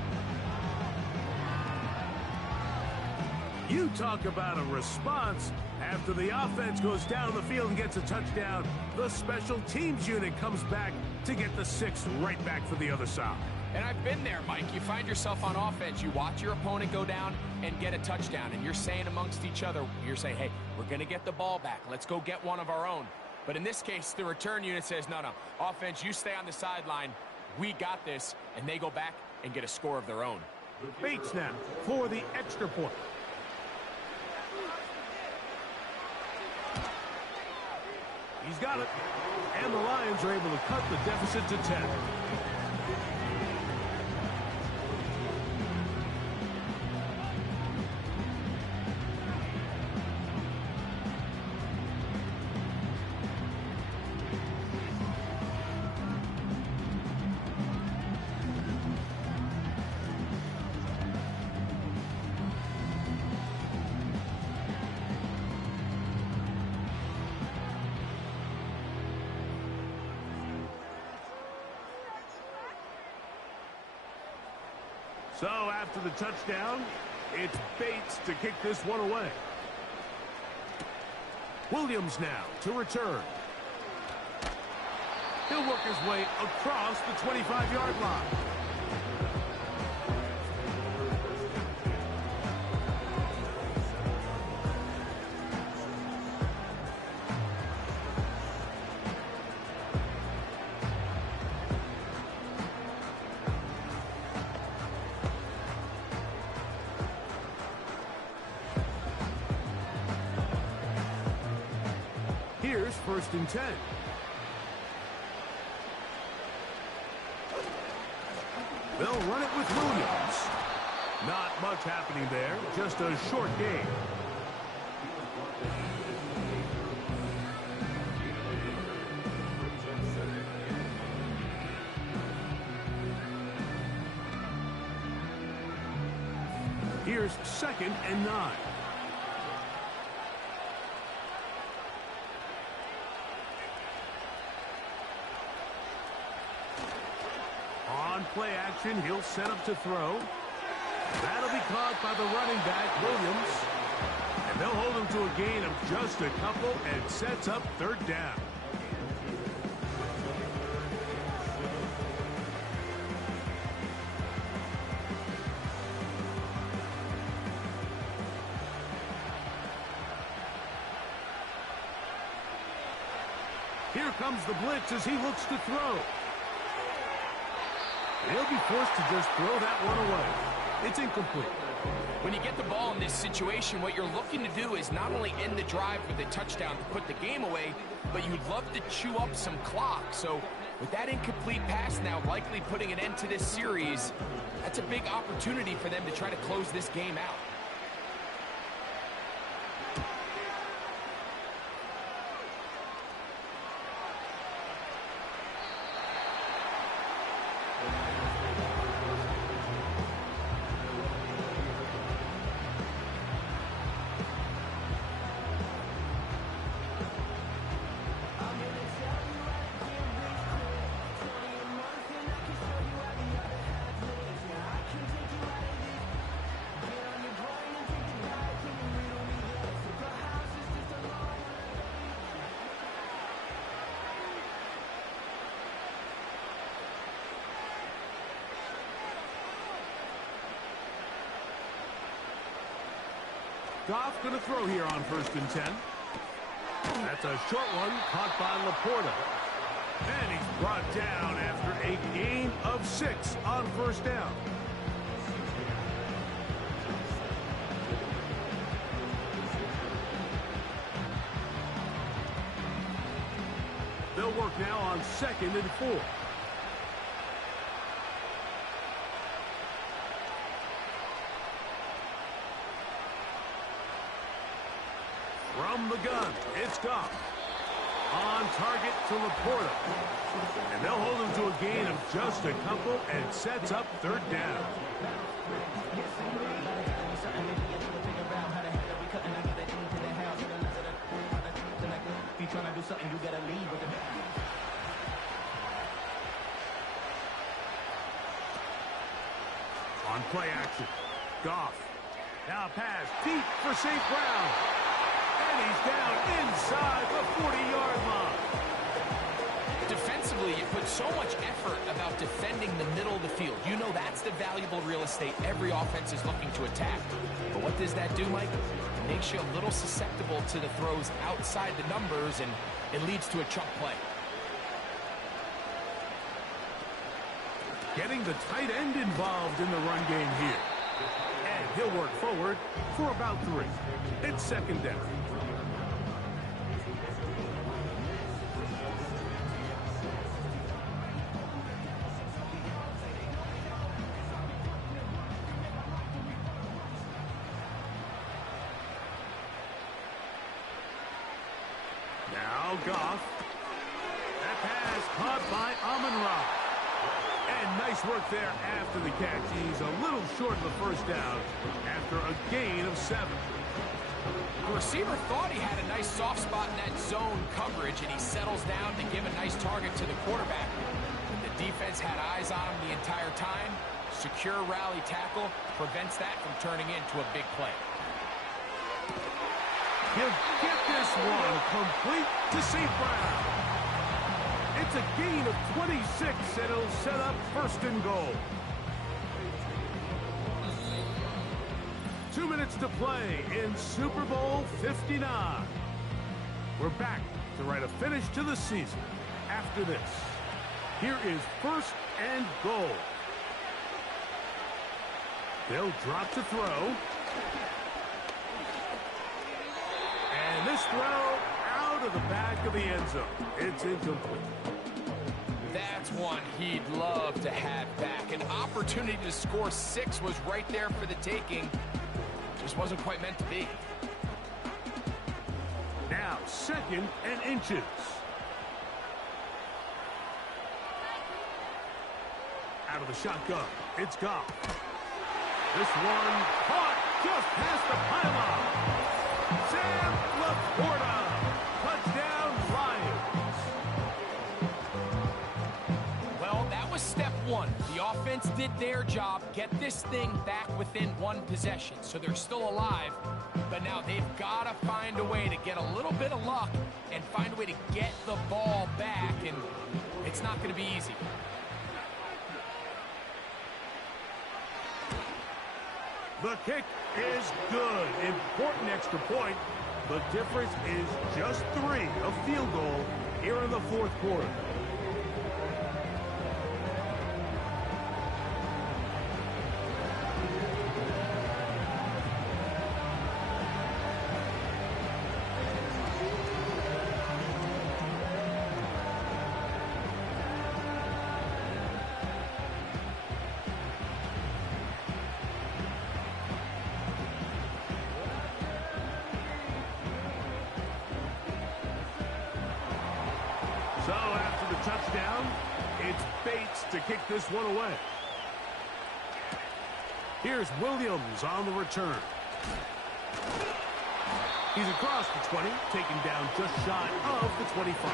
You talk about a response. After the offense goes down the field and gets a touchdown, the special teams unit comes back to get the 6 right back for the other side. And I've been there, Mike. You find yourself on offense, you watch your opponent go down and get a touchdown, and you're saying amongst each other, you're saying, hey, we're going to get the ball back. Let's go get one of our own. But in this case, the return unit says, no, offense, you stay on the sideline. We got this, and they go back and get a score of their own. Bates now for the extra point. He's got it. And the Lions are able to cut the deficit to 10. So after the touchdown, it's Bates to kick this one away. Williams now to return. He'll work his way across the 25-yard line. Here's 1st and 10. They'll run it with Williams. Not much happening there, just a short gain. Here's 2nd and 9. On play action, he'll set up to throw. That'll be caught by the running back, Williams. And they'll hold him to a gain of just a couple and sets up 3rd down. Here comes the blitz as he looks to throw. He'll be forced to just throw that one away. It's incomplete. When you get the ball in this situation, what you're looking to do is not only end the drive with a touchdown to put the game away, but you'd love to chew up some clock. So with that incomplete pass now likely putting an end to this series, that's a big opportunity for them to try to close this game out. Goff going to throw here on 1st and 10. That's a short one caught by Laporta. And he's brought down after a gain of 6 on 1st down. They'll work now on 2nd and 4. From the gun, it's Goff. On target to Laporta. And they'll hold him to a gain of just a couple, and it sets up third down. On play action, Goff. Now pass deep for St. Brown. And he's down inside the 40-yard line. Defensively, you put so much effort about defending the middle of the field. You know that's the valuable real estate every offense is looking to attack. But what does that do, Mike? It makes you a little susceptible to the throws outside the numbers, and it leads to a chunk play. Getting the tight end involved in the run game here. And he'll work forward for about 3. It's second down. Now Goff. That pass caught by Amon-Ra. And nice work there after the catch. He's a little short of the first down after a gain of 7. The receiver thought he had a nice soft spot in that zone coverage, and he settles down to give a nice target to the quarterback. But the defense had eyes on him the entire time. Secure rally tackle prevents that from turning into a big play. He'll get this one complete to St. Brown. It's a gain of 26, and it'll set up first and goal. 2 minutes to play in Super Bowl 59. We're back to write a finish to the season after this. Here is first and goal. They'll drop to throw. And this throw out of the back of the end zone. It's incomplete. That's one he'd love to have back. An opportunity to score 6 was right there for the taking. Just wasn't quite meant to be. Now, second and inches. Out of the shotgun, it's Goff. This one caught just past the pylon. Sam Laporta, touchdown Lions. Well, that was step 1. The offense did their job, get this thing back within 1 possession, so they're still alive. But now they've got to find a way to get a little bit of luck and find a way to get the ball back, and it's not going to be easy. The kick is good. Important extra point. The difference is just 3, a field goal here in the fourth quarter. So after the touchdown, it's Bates to kick this one away. Here's Williams on the return. He's across the 20, taken down just shy of the 25.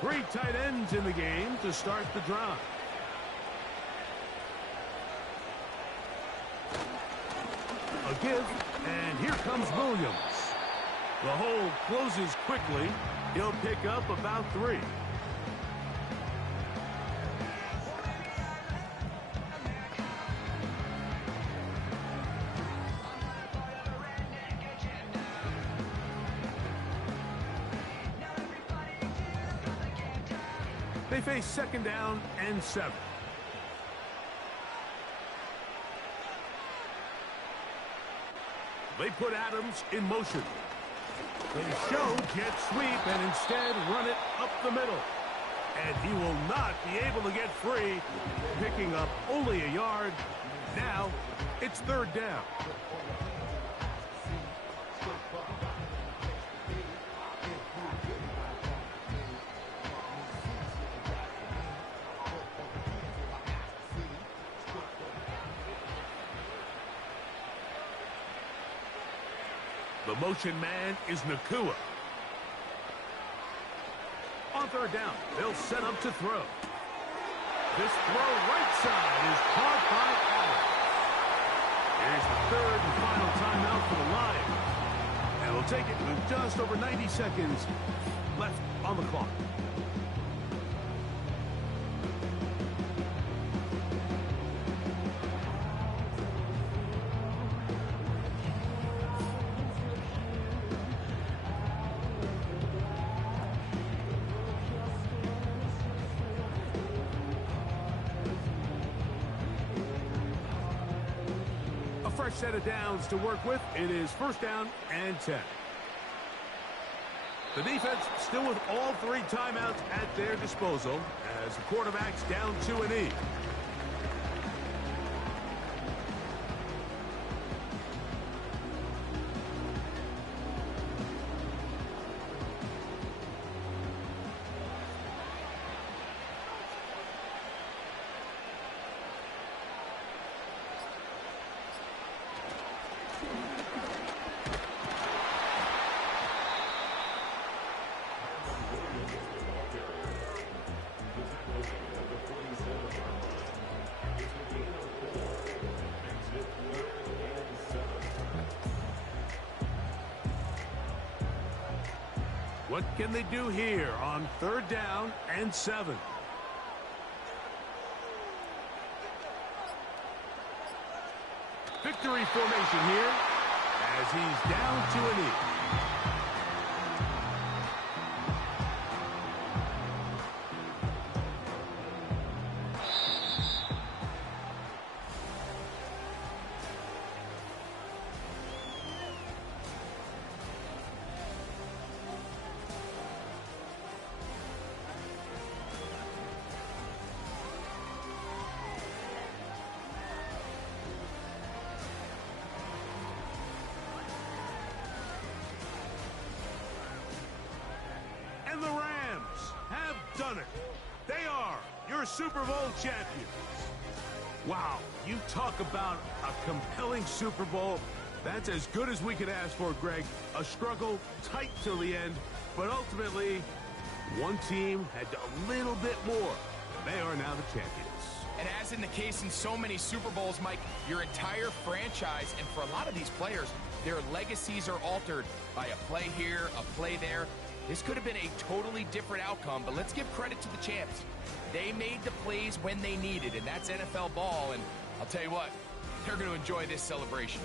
Three tight ends in the game to start the drive. A give, and here comes Williams. The hole closes quickly. He'll pick up about 3. They face second down and 7. They put Adams in motion. They show jet sweep and instead run it up the middle. And he will not be able to get free, picking up only a yard. Now, it's third down. The motion man is Nacua. On third down, they'll set up to throw. This throw right side is caught by Adams. Here's the third and final timeout for the Lions. And we'll take it with just over 90 seconds left on the clock. Fresh set of downs to work with. It is first down and 10. The defense still with all three timeouts at their disposal as the quarterback's down to a knee. What can they do here on third down and 7? Victory formation here as he's down to a knee. And the Rams have done it. They are your Super Bowl champions. Wow, you talk about a compelling Super Bowl. That's as good as we could ask for, Greg. A struggle tight till the end, but ultimately, one team had a little bit more. They are now the champions. And as in the case in so many Super Bowls, Mike, your entire franchise, and for a lot of these players, their legacies are altered by a play here, a play there. This could have been a totally different outcome, but let's give credit to the champs. They made the plays when they needed, and that's NFL ball, and I'll tell you what, they're going to enjoy this celebration.